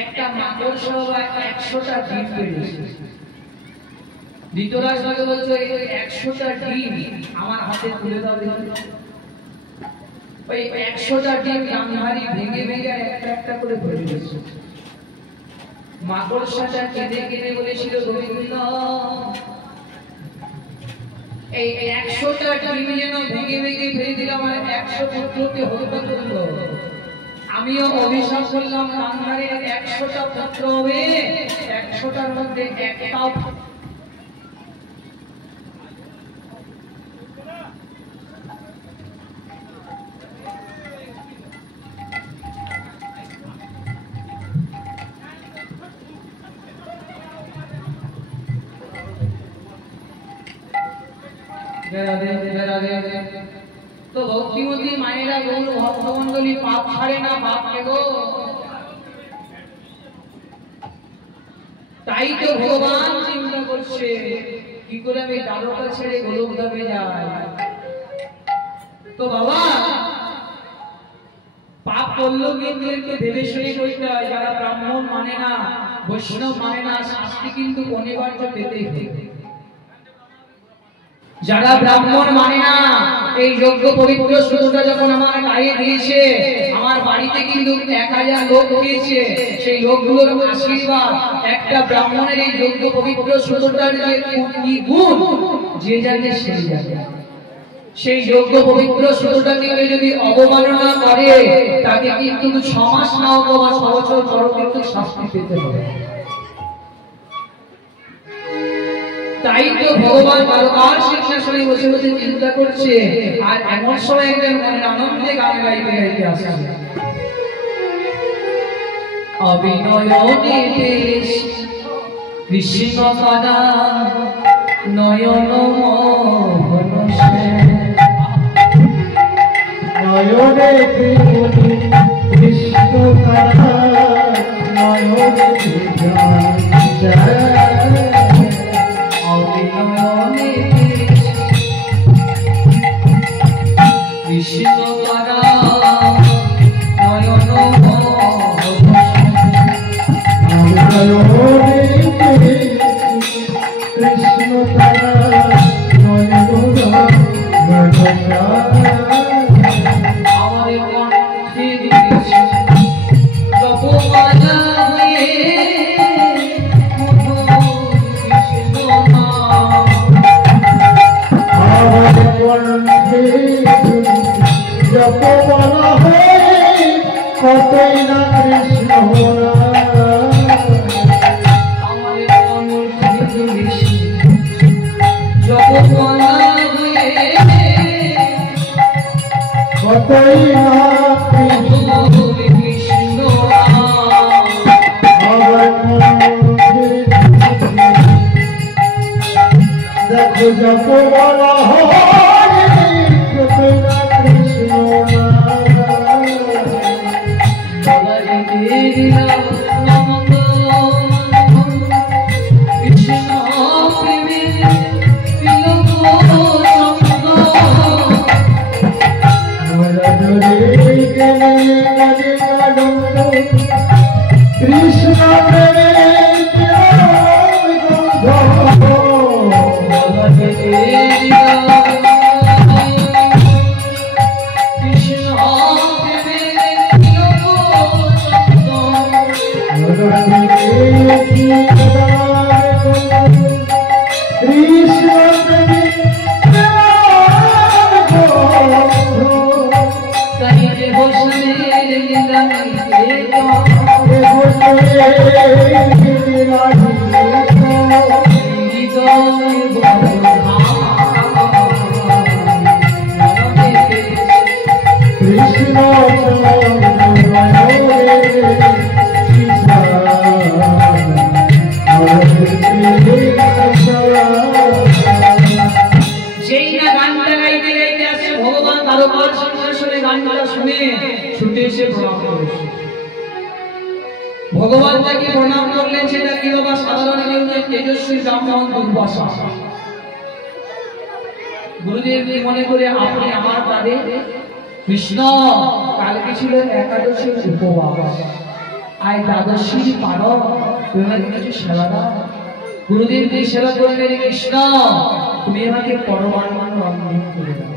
একটা মাকড়সা 100টা ডিম পেড়েছে। ধৃতরাষ্ট্র বলছে 100টা ডিম আমার হাতে তুলে দাও দেখি। ওই 100টা ডিম গান্ধারী ভেঙে ভেঙে একটা একটা করে ভরে দিয়েছে। মাকড়সাটা কেঁদে কেঁদে বলেছিল, গোবিন্দ এই 100টা ডিম যেন ভেঙে ভেঙে ফেলে দিলাম, আর 100 পুত্রকে হত্যা করলো। আমিও অভিশাপ করলাম গান্ধারের 100টা পুত্র হবে, 100টার মধ্যে একটাও তো ভক্তিমতী মায়েরা গৌর ভক্তমন্ডলী পাপ ছাড়ে না, পাপ গো। তাই তো ভগবান চিন্তা করছে কি করে আমি দ্বারকা ছেড়ে গোলকধামে যাই। তো বাবা পাপ করলেও কিন্তু একটু ভেবে শুনে করতে হয়। যারা ব্রাহ্মণ মানে না, বৈষ্ণব মানে না, শাস্তি কিন্তু অনিবার্য পেতেই হবে। যারা ব্রাহ্মণ মানে না, এই যোগ্য পবিত্র সুতোটা যখন আমার গায়ে দিয়েছে, আমার বাড়িতে কিন্তু 1000 লোক দিয়েছে, সেই লোকগুলোর আশীর্বাদ, একটা ব্রাহ্মণের এই যোগ্য পবিত্র সুতোটার যে কি গুণ, যে জানে সেই জানে। সেই যোগ্য পবিত্র সুতোটাকে যদি অবমাননা করে, তাকে কিন্তু 6 মাস না হোক বা 6 বছর পর কিন্তু শাস্তি পেতে হবে। তাই তো ভগবান দ্বারকার সিংহাসনে বসে বসে চিন্তা করছে, আর এমন সময় একজন মনের আনন্দে গান গাইতে গাইতে আসে। অবিনয়নে বেশ কৃষ্ণ কাদা নয়ন মোহন নয়নে কৃষ্ণ কাদা নয়নে কৃষ্ণ তারা নয়ন কৃষ্ণ তারা আমার কণ্ঠে তপমালা হয়ে কতই না কৃষ্ণ কতই না কৃষ্ণ দেখো যত বলা হয় কতই না কৃষ্ণ ভগবান তাকে প্রণাম করলেন। সেটা কি বাবা? সাধারণ কেউ নয়, তেজস্বী ব্রাহ্মণ দুর্বাসা। গুরুদেব মনে করে আপনি আমার পাদে কৃষ্ণ কালকে ছিল একাদশীর উপবাস, আজ দ্বাদশীর পালন, তুমি আমাকে কিছু সেবা দাও। গুরুদেব যে সেবা করবেন, কৃষ্ণ তুমি আমাকে পরমান্ন রন্ধন করে দাও।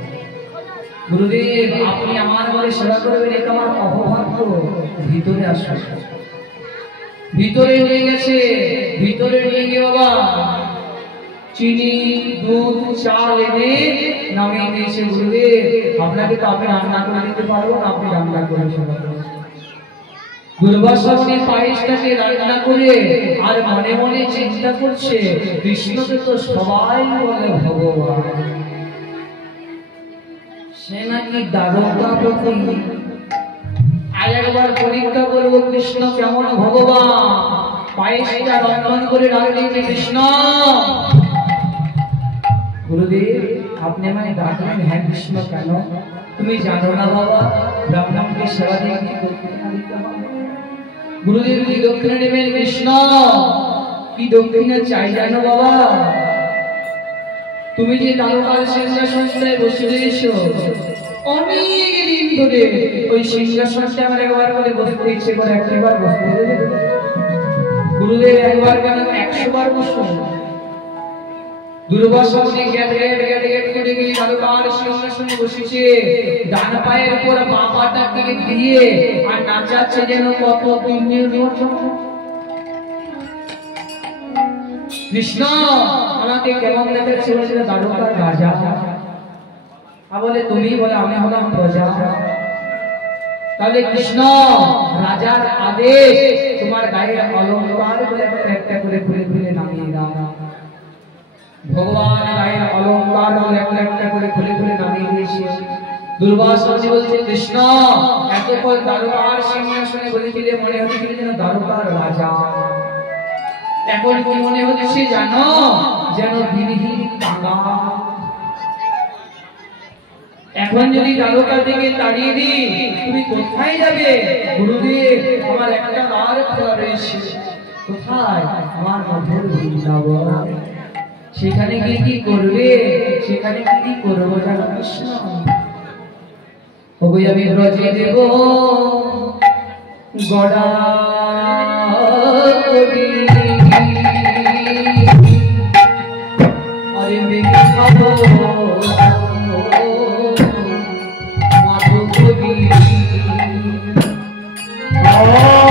গুরুদেব আপনি আমার ঘরে সেবা করবেন, এটা আমার অহভাগ্য। ভিতরে আসো। ভিতরে নিয়ে গেছে, ভিতরে নিয়ে গিয়ে বাবা চিনি দুধ চাল এনে নামিয়ে দিয়েছে। গুরুদেব আপনাকে তো আপনি রান্না করে দিতে পারবো না, আপনি রান্না করে সেবা করুন। দুর্বাসা মনে পায়েসটাকে রান্না করে আর মনে মনে চিন্তা করছে, কৃষ্ণকে তো সবাই বলে ভগবান, সে নাকি দ্বারকাপতি। আর একবার পরীক্ষা করবো কৃষ্ণ কেমন ভগবান। পায়েসটা রন্ধন করে রাখলেন কৃষ্ণ। গুরুদেব আপনি আমায় ডাকলেন, হ্যাঁ কৃষ্ণ কেন? তুমি জানো না বাবা ব্রাহ্মণকে সেবা দিয়ে কি দক্ষিণা দিতে হবে? গুরুদেব কি দক্ষিণা নেবেন? কৃষ্ণ কি দক্ষিণা চাই জানো বাবা? তুমি যে দ্বারকার সিংহাসনে বসে রয়েছো, অনেক দিন ধরে ওই সিংহাসনটা আমার একবার করে বসতে ইচ্ছে করে, একবার বসতে দেবে? গুরুদেব একবার কেন 100 বার বসুন। দুর্বাসা মুনি গেট করে গিয়ে দ্বারকার সিংহাসনে বসেছে, ডান পায়ের উপর বাঁ পাটাকে দিয়ে আর নাচাচ্ছে যেন কত দিনের মতো। কৃষ্ণ আমাকে কেমন দেখাচ্ছে? বলেছিল দ্বারকার রাজা। বলে তুমি? বলে আমি হলাম প্রজা। তাহলে কৃষ্ণ রাজার আদেশ, তোমার গায়ের অলঙ্কার একটা করে খুলে খুলে নামিয়ে দাও। ভগবান গায়ের অলঙ্কার একটা করে খুলে খুলে নামিয়ে দিয়েছে। দুর্বাসা বলছে, কৃষ্ণ এতক্ষণ দ্বারকার সিংহাসনে বলেছিলে, মনে হচ্ছিল যেন দ্বারকার রাজা। এখন কি মনে হচ্ছে জানো? যেন বিরহীন কাঙাল। এখন যদি দ্বারকা থেকে তাড়িয়ে দিই, তুমি কোথায় যাবে? গুরুদেব আমার একটা দ্বার খোলা রয়েছে। কোথায়? আমার মধুর বৃন্দাবন। সেখানে গিয়ে কি করবে? সেখানে কি করবো জানো কৃষ্ণ? ওগো আমি ব্রজে দেব গড়া করি, আরে মেঘে খাবো মাধু করি। Oh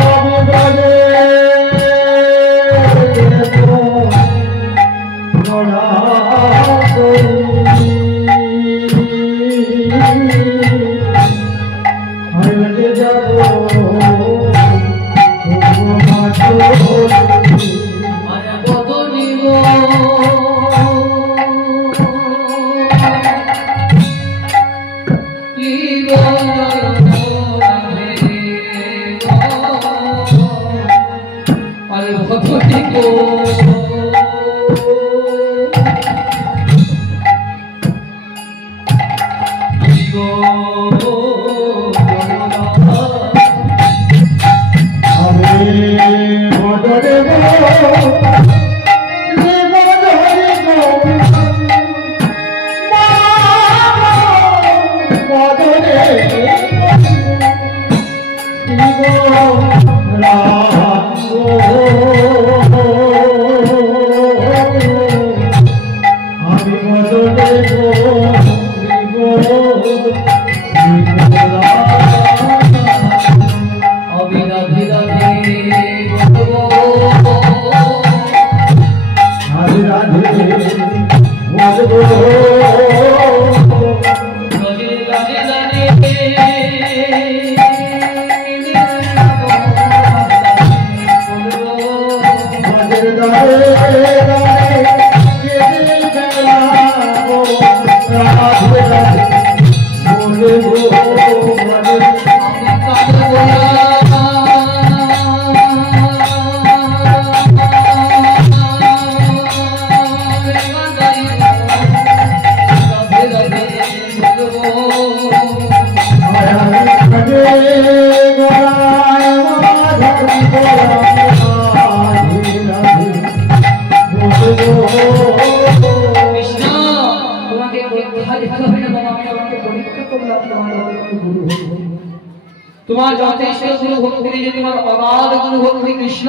তোমার যথেষ্ট গুরু ভক্তি নেই, তোমার অগাধ গুরু ভক্তি কৃষ্ণ,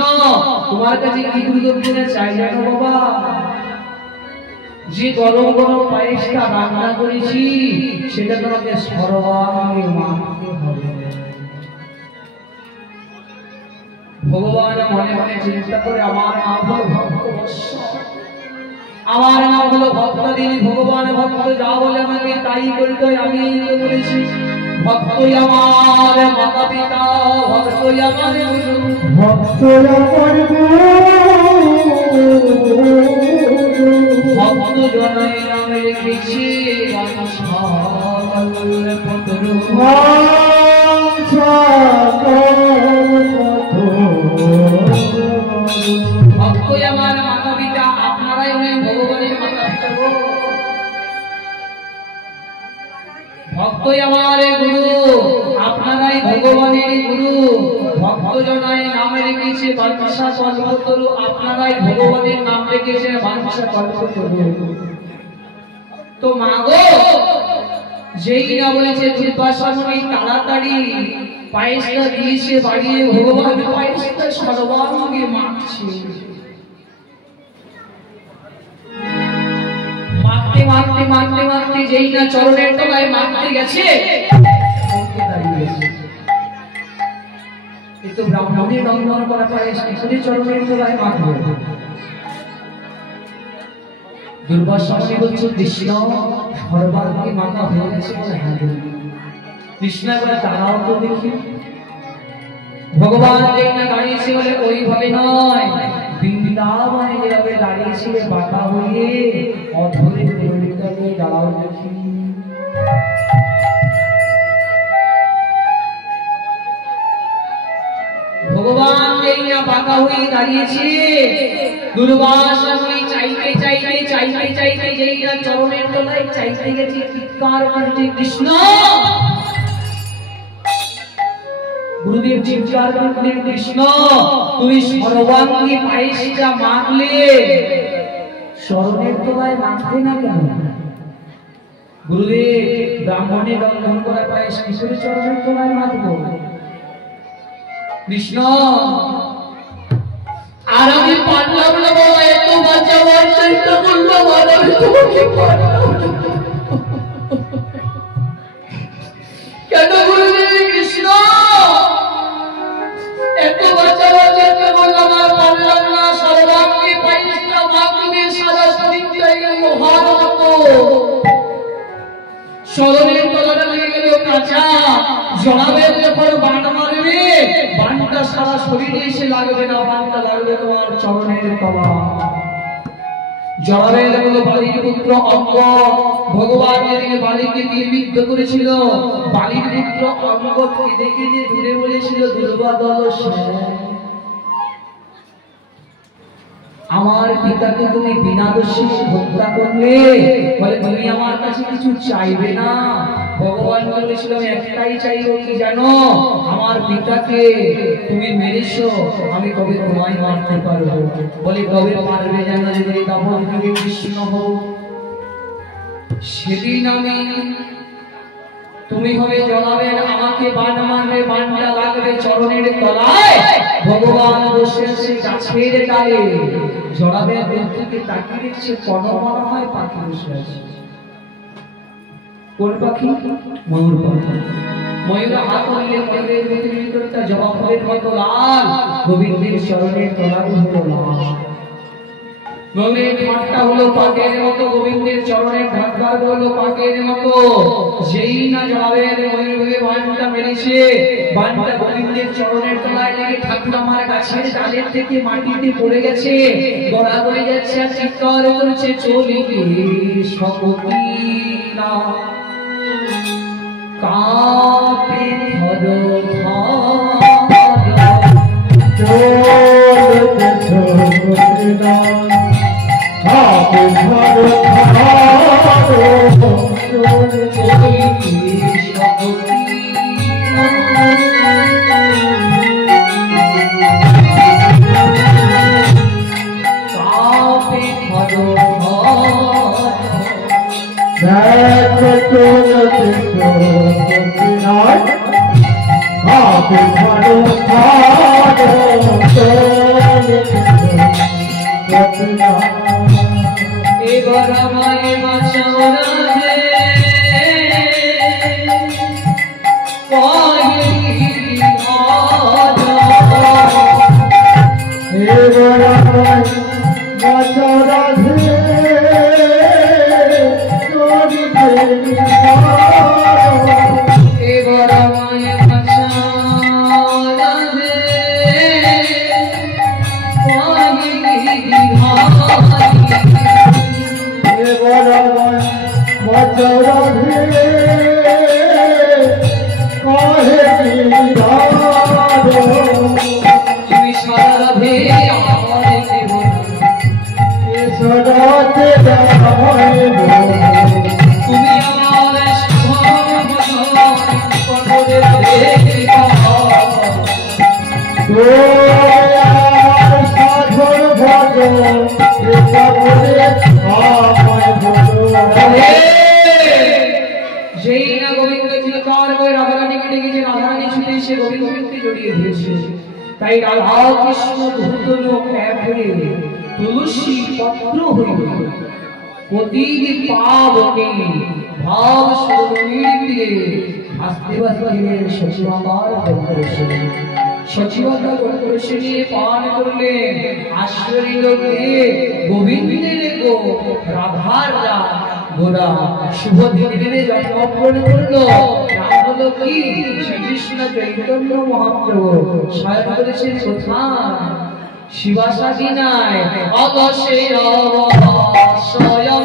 তোমার কাছে কি গুরু দক্ষিণা চাই জানো বাবা? যে গরম গরম পায়েসটা রান্না করেছি সেটা তোমাকে সর্বাঙ্গে মানতে হবে। ভগবান মনে মনে চিন্তা করে আমার নাম হলো ভক্তবৎস, আমার নাম হলো ভক্তদিন, ভগবান ভক্ত যা বলে আমাকে তাই করতে হয়। আমি তো বলেছি ভক্তই আমার মাতা পিতা, ভক্তই আমার গুরু, ভক্তই আমার ভক্ত জনাই নামে রেখেছি ভক্তই আমার মাতা পিতা, আপনারাই হলেন ভগবানের মাতা পিতা। ভক্তই আমার গুরু, আপনারাই ভগবানের গুরু। ভক্ত জনাই নামে রেখেছে বাঞ্ছা কল্পতরু, আপনারাই ভগবানের নাম রেখেছে বাঞ্ছা কল্পতরু। তো মাগো যেই না বলেছে দুর্বাসা মুনি তাড়াতাড়ি পায়েসটা দিয়েছে বাড়িয়ে, ভগবান পায়েসটা সর্বাঙ্গে মাখছে। মাখতে মাখতে মাখতে মাখতে যেই না চরণের তলায় মাখতে গেছে, এই তো ব্রাহ্মণের রন্ধন করা পায়েস কিশোরী চরণের তলায় মাখবে। দুর্বাসা মুনি বলছে কৃষ্ণ সর্বাঙ্গে মাখা হয়ে গেছে বলে হ্যাঁ। কৃষ্ণ বলে দাঁড়াও তো দেখি। ভগবান যেই না দাঁড়িয়েছে বলে ওইভাবে নয়, বৃন্দাবনে যেভাবে দাঁড়িয়েছিল বাঁকা হয়ে অধরে নিয়ে দাঁড়াও দেখি। ভগবান যেই না বাঁকা হয়ে দাঁড়িয়েছে, দুর্বাসা মুনি চাইতে চাইতে চাইতে চাইতে যেই না চরণের তলায় চাইতে গেছে, চিৎকার করছে কৃষ্ণ। গুরুদেব চিৎকার করলেন কৃষ্ণ তুমি সর্বাঙ্গে পায়েসটা মাখলে, চরণের তলায় মাখলে না কেন? গুরুদেব ব্রাহ্মণের রন্ধন করা পায়েস কিশোরী চরণের তলায় মাখবো। কৃষ্ণ আর আমি পারলাম না বাবা, এত বাঁচাবার চেষ্টা করলাম আর আমি তোমাকে পারলাম না। কেন গুরুদেব কৃষ্ণ এত বাঁচাবার চেষ্টা করলাম আর পারলাম না? সর্বাঙ্গে পায়েসটা মাখবে, সারা শরীরটাই লোহার মতো, চরণের তলাটা লেগে গেল কাঁচা, জড়াবের যখন বান মারবে বানটা সারা শরীরে এসে লাগবে না, বানটা লাগবে তোমার চরণের তলা। জড়াবের হলো বালির পুত্র অঙ্গ, ভগবান যেদিকে বালিকে দিয়ে বিদ্ধ করেছিল, বালির পুত্র অঙ্গ কেঁদে কেঁদে দূরে বলেছিল দুর্বাদল আমার পিতাকে তুমি বিনা দোষে হত্যা করলে, বলে তুমি আমার কাছে কিছু চাইবে না। ভগবান বলেছিল আমি একটাই চাইবো, কি জানো? আমার পিতাকে তুমি মেরেছো, আমি কবে তোমায় মারতে পারবো। বলে কবে পারবে জানো? যদি তখন তুমি কৃষ্ণ হও, সেদিন আমি তুমি হবে জড়াবেন, আমাকে বান মারবে, বানটা লাগবে চরণের তলায়। ভগবান বসে আছে গাছের ডালে, জড়াবের দিকে তাকিয়ে দেখছে, কোন মনে হয় পাখি বসে আছে। কোন পাখি? ময়ূর পাখি। ময়ূর হাত হইলে ময়ূরের ভিতরটা জবা ফুলের মতো লাল, গোবিন্দের চরণের তলায় হলো লাল। ময়ূরের ঠাট্টা হলো পাকের মতো, গোবিন্দের চরণের ঠাট্টা হলো পাকের মতো। যেই না জড়াবের ময়ূরে বানটা মেরেছে, বানটা গোবিন্দের চরণের তলায় লেগে ঠাকুর আমার গাছের ডালের থেকে মাটিতে পড়ে গেছে, গড়া হয়ে যাচ্ছে আর চিৎকার করছে চলি সকতি না কাপে ধর ভালো এবার আমায় বাঁচাও রাধে এবার আমায় বাঁচাও রাধে এবার আমায় বাঁচাও রাধে এবার আমায় বাঁচাও রাধে কহে তুমি সারা রাধে আমার সদাতে তুমি আমার সাধন যেই না গোবিন্দ চিৎকার করে রাধারানীকে ডেকেছে, রাধারানী ছুটে এসে গোবিন্দকে জড়িয়ে ধরেছে। তাই রাধা কৃষ্ণ ধূতন এক হয়ে তুলসী পত্র হইল পতির পাবনে ভাব সুরনীড়ে আস্তে আস্তে সচিবাকার করেছে। সচিবাকার করেছে নিয়ে পান করলেন। আশ্চর্য লোকে গোবিন্দের গো রাধার গোরা শুভ দিনে জন্মগ্রহণ করলো। নাম হলো কি? শ্রীকৃষ্ণ চৈতন্য মহাপ্রভু। স্বয়ং করেছেন কোথায়? শিবাসাদি নাই অবশ্যই স্বয়ং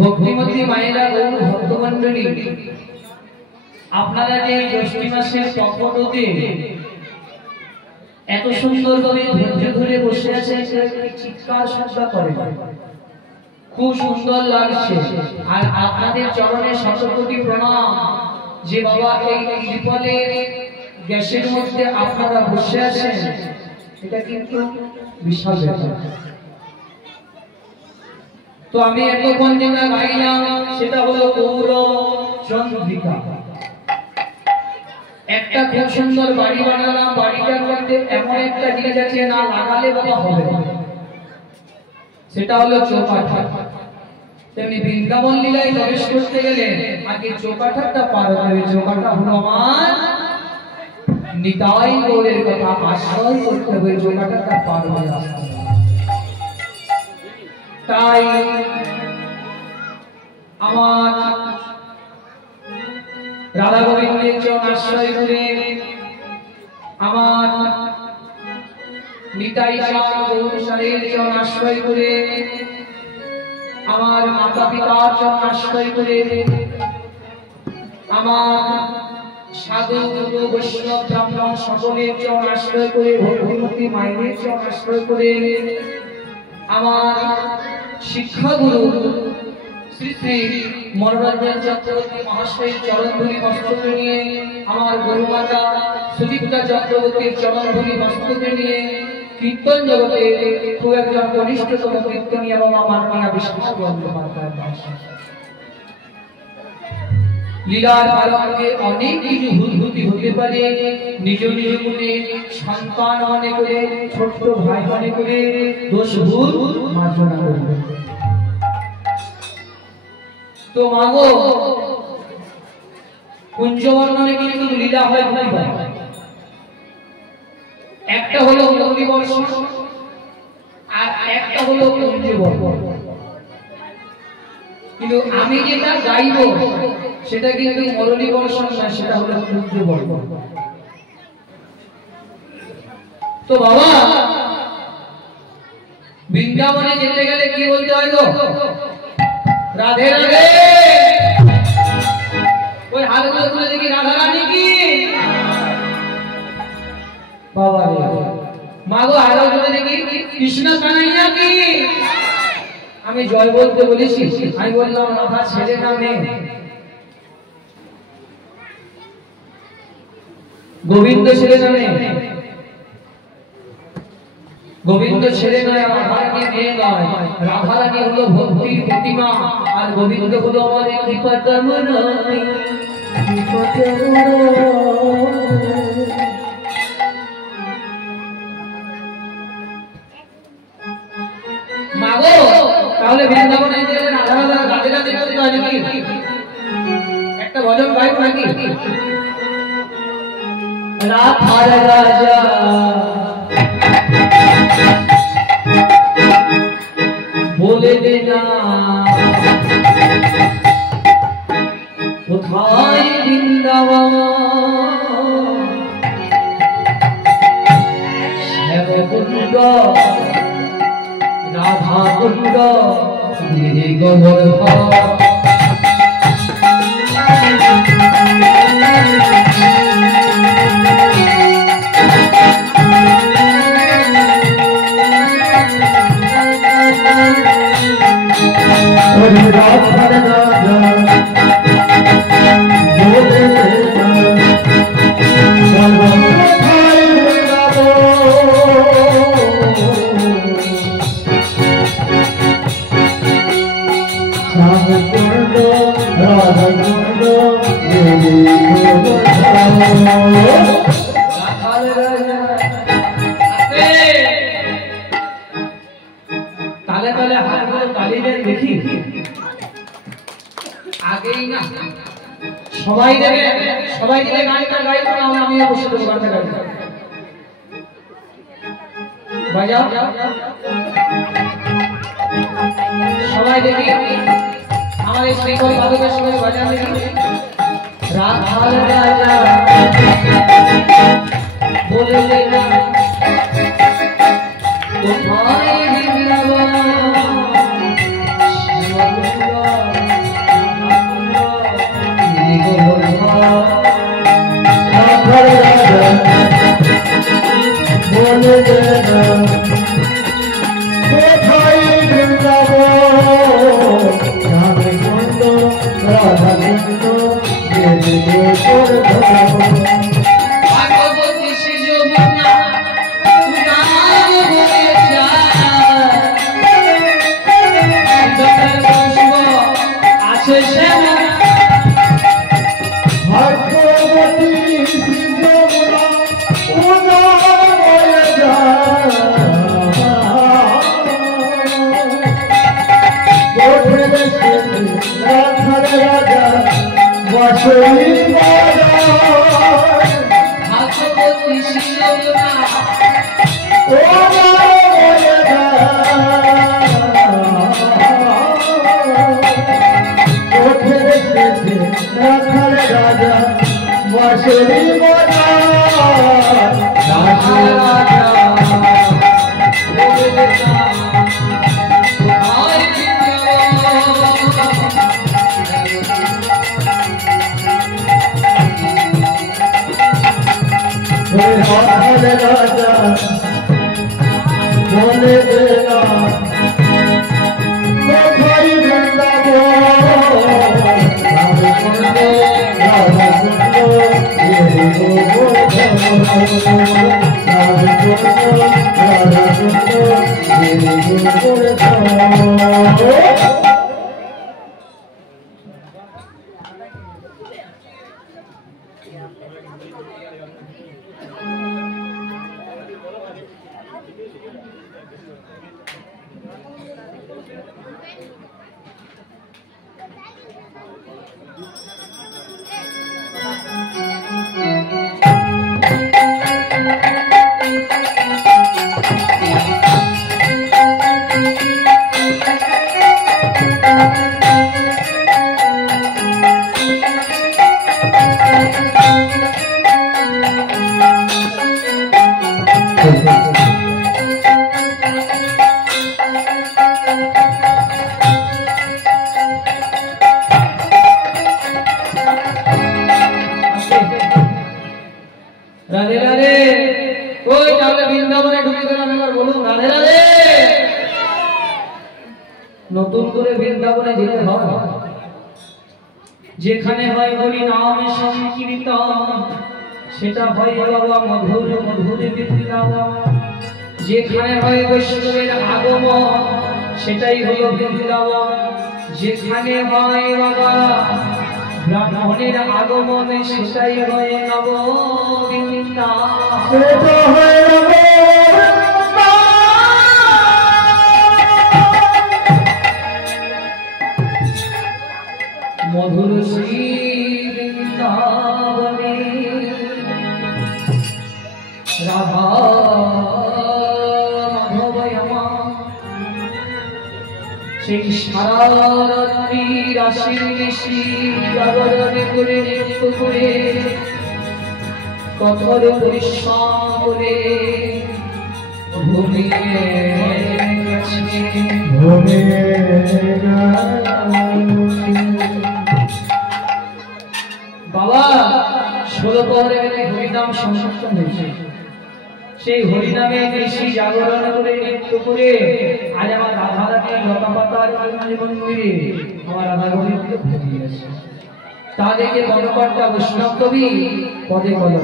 ভক্তিমতী মায়েরা গৌর ভক্তমণ্ডলী, আপনারা যে জ্যৈষ্ঠ মাসের পক্ষতে এত সুন্দর ভাবে ধৈর্য ধরে বসে আছেন, চিৎকার শব্দ করে, খুব সুন্দর লাগছে। আর আপনাদের চরণে শত কোটি প্রণাম যে বাবা এই ত্রিপলের গ্যাসের মধ্যে আপনারা বসে আছেন, এটা কিন্তু বিশাল ব্যাপার। তো আমি এতক্ষণ যেটা গাইলাম সেটা হলো গৌর চন্দ্রিকা। একটা খুব সুন্দর বাড়ি বানালাম, বাড়িটার মধ্যে এমন একটা জিনিস আছে না লাগালে বাবা হবে, সেটা হলো চৌকাঠা। তেমনি বৃন্দাবন লীলায় প্রবেশ করতে গেলে আগে চৌকাঠাটা পার হতে হবে। চৌকাঠা হলো আমার নিতাই গৌরের কথা আশ্রয় করতে হবে, চৌকাঠাটা পার হয়ে আসতে হবে। তাই আমার রাধা গোবিন্দের চরণ আশ্রয় করে, আমার নিতাই চাঁদ গৌর সারের চরণ আশ্রয় করে, আমার মাতা পিতার চরণ আশ্রয় করে, আমার সাধু বৈষ্ণব ব্রাহ্মণ সকলের চরণ আশ্রয় করে, ভক্তিমতী মায়ের চরণ আশ্রয় করে, আমার শিক্ষাগুরু শ্রী শ্রী মনোরঞ্জন চক্রবর্তী মহাশয়ের চরণধূলি মস্তকে নিয়ে, আমার গরুমাতা সুদীপ্তা চক্রবর্তীর চরণধূলি মস্তকে নিয়ে, কীর্তন জগতে খুব একজন কনিষ্ঠতম কীর্তনীয় বাবা মাননীয়া বিষ্ণু বন্দ্যোপাধ্যায়। লীলার আলোকে অনেক কিছু ভুলভুতি হতে পারে, নিজ নিজ মনে সন্তান মনে করে, ছোট্ট ভাই মনে করে দোষ ভুল মার্জনা করবে। তো মাগো, কুঞ্জবর্ণনে কিন্তু লীলা হয় দুইবার, একটা হলো মুরলী বর্ষণ আর একটা হলো কুঞ্জবর্ণন। কিন্তু আমি যেটা গাইব সেটা কিন্তু মুরলী বর্ষণ না, সেটা হলো কুঞ্জবর্ণন। তো বাবা, বৃন্দাবনে যেতে গেলে কি বলতে হয় গো? রাধে রাধে। ওই হাতগুলো তুলে দেখি রাধা রানী কি বাবা রে, মাগো হাতগুলো তুলে দেখি কৃষ্ণ কানাইয়া কি। আমি জয় বলতে বলেছি, আমি বললাম রাধা ছেলে না মেয়ে? গোবিন্দ ছেলে না মেয়ে? গোবিন্দ ছেলে নয়, রাধারানী মেয়ে নয়। রাধারানী হলো ভক্তির প্রতিমা, আর গোবিন্দ হলো আমাদের কৃপাতমনয়। মাগো, তাহলে বৃন্দাবনে গেলে রাধা রাধা রাধে রাধে করতে হয় নাকি? একটা ভজন গাইব নাকি? রাধার রাজা বলে দে না কোথায় বৃন্দাবন, শ্যামকুণ্ড রাধা কুণ্ড গোবর্ধন। তালে তালে হাতগুলো তালি দেন দেখি। আগেই না সবাই দেবে, সবাই দিলে গানটা গাইবো না, আমি অবশ্যই গানটা গাইবো। বাজাও সবাই দেখি আমাদের শ্রীকল বাদকের সঙ্গে বাজাবে রাধার রাজা বলে দেনা কোথায় বৃন্দাবন বলে দেনা কোথায় বৃন্দাবন রাধে কুন্দ রাধা কুন্দ যেদিকে করে ভাগবতী শ্রী যমুনা উদার হয়ে যায় পুষ্প আছে শ্যামা ভাগ্যবতী শ্রী যমুনা উদার হয়ে যায় গোঠে দেশে রাধার রাজা বাঁশরি বাজায় ভাগবতী শ্রী যমুনা উদার হয়ে যায় গোঠে দেশে রাধার রাজা বাঁশরি বাজায় রাধা বলে দেনা কোথায় রাধা রাজা বলে দেনা কোথায় বৃন্দাবন রাধা কুন্দ রাধা কুন্দ রাধে রাধে ওই তাহলে বৃন্দাবনে ঢুকে গেলাম এবার বলুন রাধে রাধে নতুন করে বৃন্দাবনে যেতে হয় যেখানে হয় হরি নাম সংকীর্তন সেটা হয় বাবা মধুর মধুর বৃন্দাবন যেখানে হয় বৈষ্ণবের আগমন সেটাই হলো বৃন্দাবন যেখানে হয় বাবা ব্রাহ্মণের আগমনে সেটাই হয় নব বৃন্দাবন মধুর শ্রী বৃন্দাবনে রাধা মাধবয়মা সেই সারারাত্রি রাশি নিশি জাগরণে করে নৃত্য করে কঠোর পরিশ্রম করে ঘুমিয়ে গেছে বাবা 16 প্রহরে হরিনাম সংকীর্তন হয়েছে সেই হরিনামে বেশি জাগরণ করে নৃত্য করে আজ আমার রাধা রানী লতা পাতার মন্দিরে আমার রাধা গোবিন্দ ঘুমিয়ে আছে তাদেরকে কর্মকর্তা বৈষ্ণব কবি পদে পদে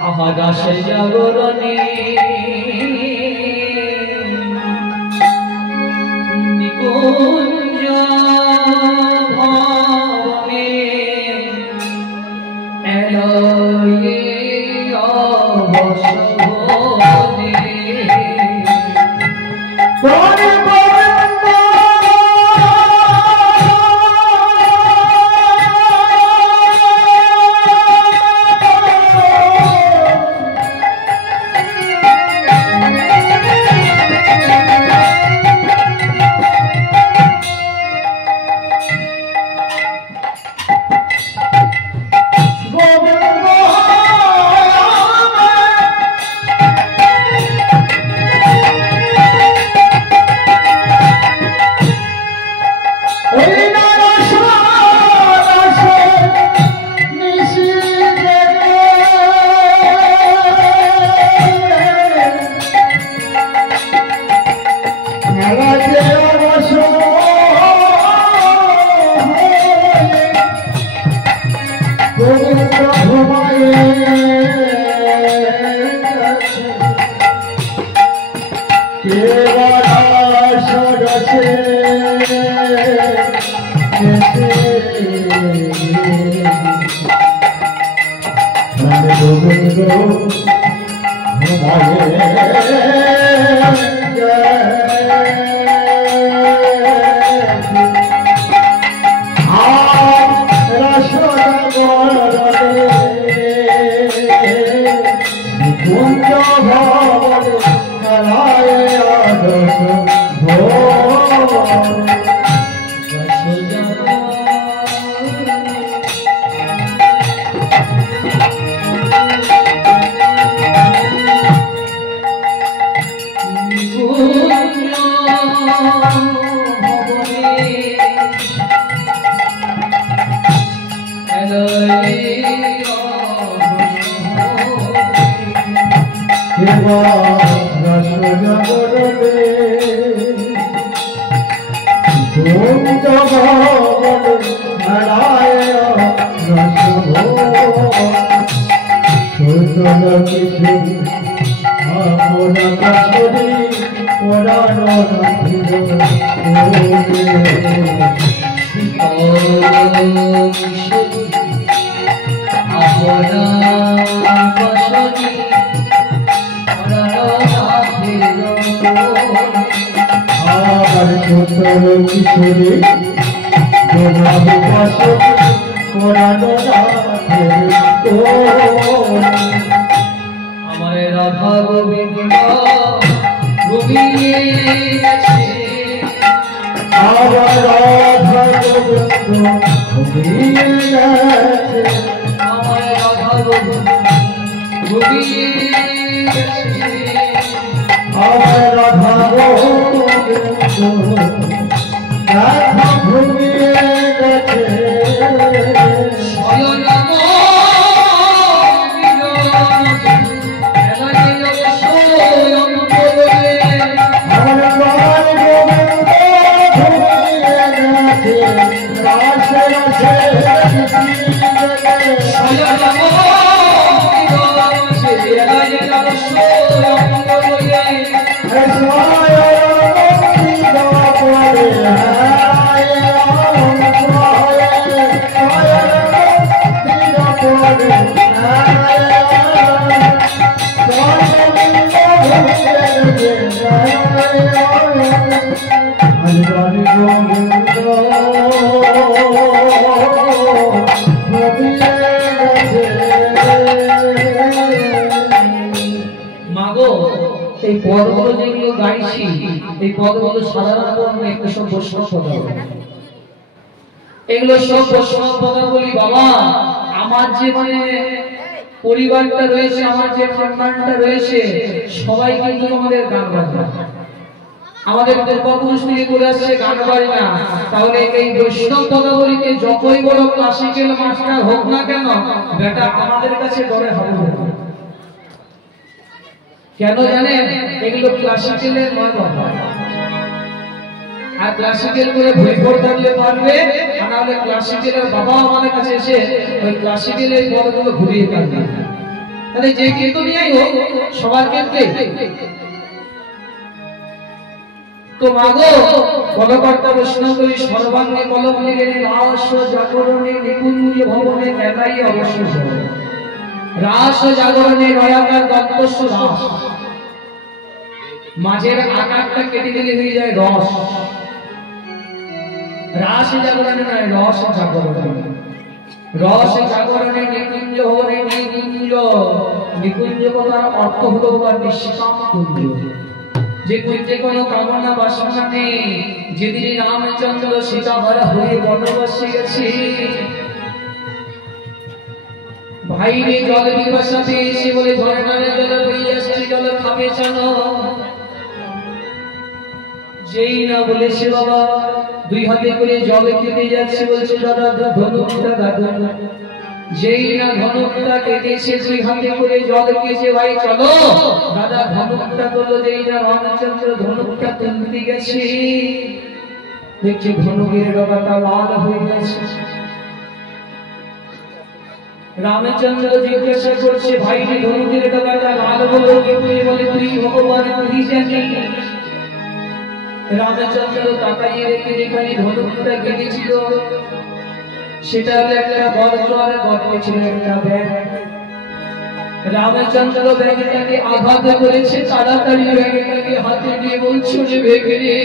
আহা দাসে জাগরণে নিকুঞ্জ ভবনে এলয়ে অবসরে পরিবারটা রয়েছে, আমার যে খানদানটা রয়েছে, সবাই কিন্তু আমাদের গান বাজনা, আমাদের পূর্বপুরুষ থেকে করে আসছে গান বাজনা। তাহলে এই বৈষ্ণব পদাবলীতে যতই বড় ক্লাসিক্যাল মাস্টার হোক না কেন, বেটা আমাদের কাছে ডরে হবে না। কেন জানেন? এগুলো ক্লাসিক্যালের নয় বাবা। আর ক্লাসিক্যাল করে বই পড়তে থাকলে পারবে, আর নাহলে ক্লাসিক্যালের বাবা আমাদের কাছে এসে ওই ক্লাসিক্যালের পদগুলো ঘুরিয়ে কাটবে। তাহলে যে কীর্তনিয়াই হোক, সবার ক্ষেত্রে তো মাগো বলকর্তা বৈষ্ণবী সর্বাঙ্গে কলম নিলে রাস জাগরণে নিকুঞ্জ ভবনে একাই অবশ্য রাস জাগরণে রয়াকার দত্তস্য রাস, মাঝের আকারটা কেটে দিলে হয়ে যায় রস। রাস জাগরণে নয়, রস জাগরণে। রস জাগরণে নিকুঞ্জ ভবনে নিকুঞ্জ, নিকুঞ্জ কথার অর্থ হলো নিষ্কাম কুঞ্জ, যে কুঞ্জে কোনো কামনা বাসনা নেই। যেদিন রামচন্দ্র সীতাভরা হয়ে বনবাসে গেছে, ভাইরে জল পিপাসাতে এসে বলে ঝর্ণারে জল বইয়ে আসছে, জল খাবে চলো। যেই না বলেছে বাবা, দুই হাতে করে জল খেতে যাচ্ছে, বলছে দাদা ধনুকটা দাদা। যেই না ধনুকটা কেটেছে, দুই হাতে করে জল খেয়েছে, ভাই চলো দাদা ধনুকটা তোলো। যেই না রামচন্দ্র ধনুকটা তুলতে গেছে, দেখছে ধনুকের ডগাটা লাল হয়ে গেছে। রামচন্দ্র জিজ্ঞাসা করছে ভাই ধনুকের ডালাটা লাল হলো কি? বলে তুই ভগবান তুই জানিস। রামচন্দ্র তাকাইয়ে রেখে যেখানে ধনুকটা গেড়েছিল সেটা হলো একটা গর্ত, আর গর্তে ছিল একটা ব্যাগ। রামচন্দ্র ব্যাগটাকে আঘাত করেছে, তাড়াতাড়ি ব্যাগটাকে হাতে নিয়ে বলছে রে ব্যাগে রে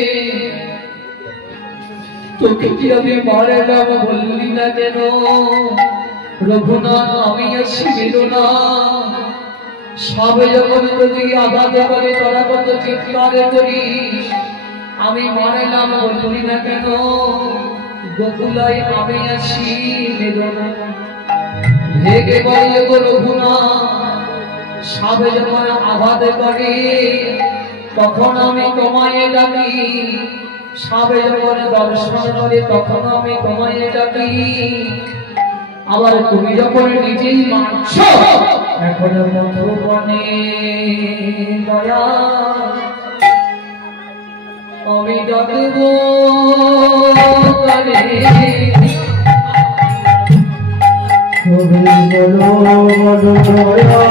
তোকে কি আমি মারলাম বললি না কেন? রঘুনাথ আমি আছি বেদনা, সবে যখন তোকে আঘাত করে তোরা কত চিৎকার করিস, আমি মারলাম বললি না কেন? গোকুলায় আমি আছি বেদনা। ভেগে বললে গো রঘুনাথ সবে যখন আঘাত করে তখন আমি তোমায় ডাকি, সবে যখন দর্শন করে তখন আমি তোমায় ডাকি, আবার তুমি যখন নিজেই মানছ এখন মধুবনে দয়া আমি ডাকব করে তুমি বলো বলো দয়া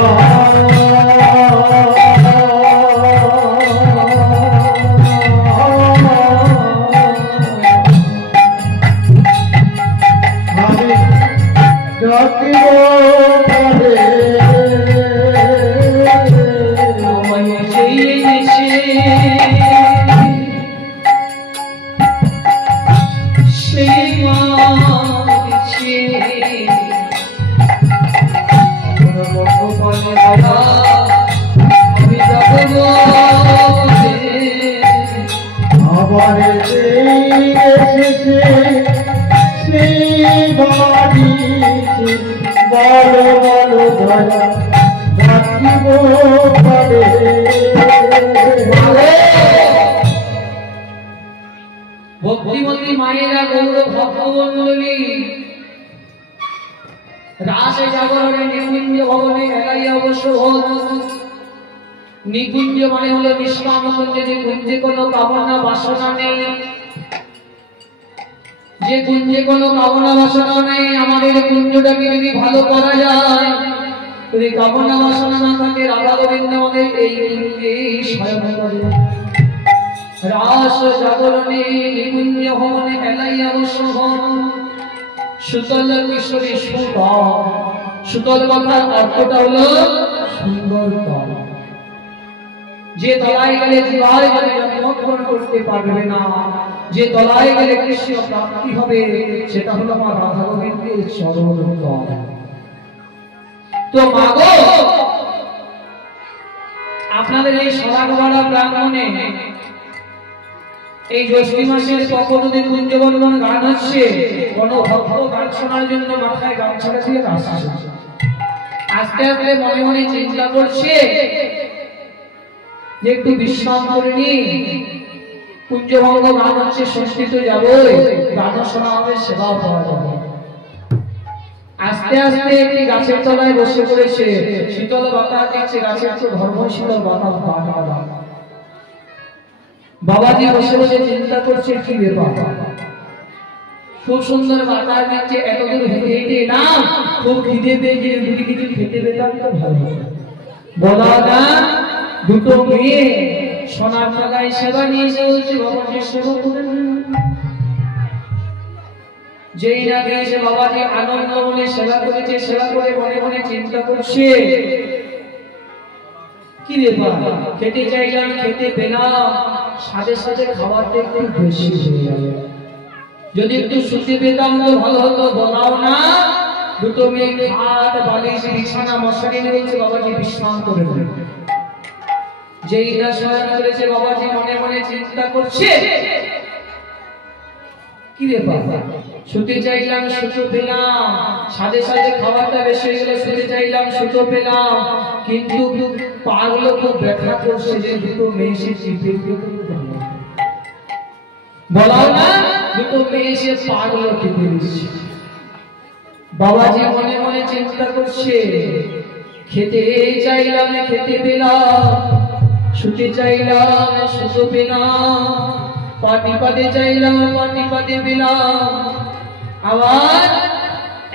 ভক্তিমতী মায়েরা গৌর ভক্তমণ্ডলী রাসে জাগরণে নিকুঞ্জ ভবনে একাই অবশ্য নিকুঞ্জ মানে হলো নিষ্কামকুঞ্জ, যে কুঞ্জে কোনো কামনা বাসনা নেই, যে কুঞ্জে কোনো কামনা বাসনা নেই। আমাদের কুঞ্জটাকে যদি ভালো করা যায়, যদি কামনা বাসনা না থাকে, রাধা গোবিন্দ আমাদের এই কুঞ্জে স্বয়ং করে। রাস জাগরণে নিকুঞ্জ ভবনে এলাই অবশ্য সুতল কিশোরী সুতল। সুতল কথার অর্থটা হলো সুন্দর তল। যে তলায় গেলে জীবায় গেলে জন্মগ্রহণ করতে পারবে না, যে তলায় গেলে কৃষ্ণ প্রাপ্তি হবে, সেটা হলো আমার রাধা গোবিন্দের চরণ তল। তো মাগো আপনাদের এই সরাগবাড়া প্রাঙ্গণে এই জ্যৈষ্ঠ মাসের পক্ষে কুঞ্জবন্ধন গান হচ্ছে, কোন ভক্ত গান শোনার জন্য মাথায় গামছাটা দিয়ে আসছে। আস্তে আস্তে মনে মনে চিন্তা করছে যে একটু বিশ্রাম করে নি, কুঞ্জভঙ্গ গান হচ্ছে, ষষ্ঠী তো যাবোই, গান শোনা হবে, সেবাও পাওয়া যাবে। আস্তে আস্তে একটি গাছের তলায় বসে পড়েছে, শীতল বাতাস দিচ্ছে, গাছের তো ধর্ম শীতল বাতাস বাতাস। বাবাজি বসে বসে চিন্তা করছে কি ব্যাপার, খুব সুন্দর বাতাস দিচ্ছে, এত দূর হেঁটে হেঁটে না খুব খিদে পেয়েছে, যদি কিছু খেতে পেতাম তো ভালো হতো। বলা না দুটো মেয়ে সোনার টাকায় সেবা নিয়েছে, বলছে বাবাজি সেবা করেন। যেই না দিয়েছে বাবাজি আনন্দ মনে সেবা করেছে, সেবা করে মনে মনে চিন্তা করছে কি ব্যাপার, খেতে চাইলাম খেতে পেলাম, সাথে সাথে খাবারটা একটু বেশি হয়ে যাবে, যদি একটু শুতে পেতাম তো ভালো হতো। বলাও না দুটো মেয়ে খাট বালিশ বিছানা মশারি নিয়ে বলছে বাবাজি বিশ্রাম করে নেবে। যেই না শয়ন করেছে, বাবাজি মনে মনে চিন্তা করছে কি ব্যাপার, শুতে চাইলাম শুতে পেলাম, সাথে সাথে খাবারটা বেশি হয়ে গেল, শুতে চাইলাম শুতে পেলাম, কিন্তু পাগুলো খুব ব্যথা করছে, যে দুটো মেয়ে সে চিপে বলাও না দুটো মেয়ে সে পাগুলো টিপে দিচ্ছে। বাবাজি মনে মনে চিন্তা করছে খেতে চাইলাম খেতে পেলাম, শুতে চাইলাম শুতে পেলাম, পাটি পাতে চাইলাম পাটি পাতে পেলাম, আবার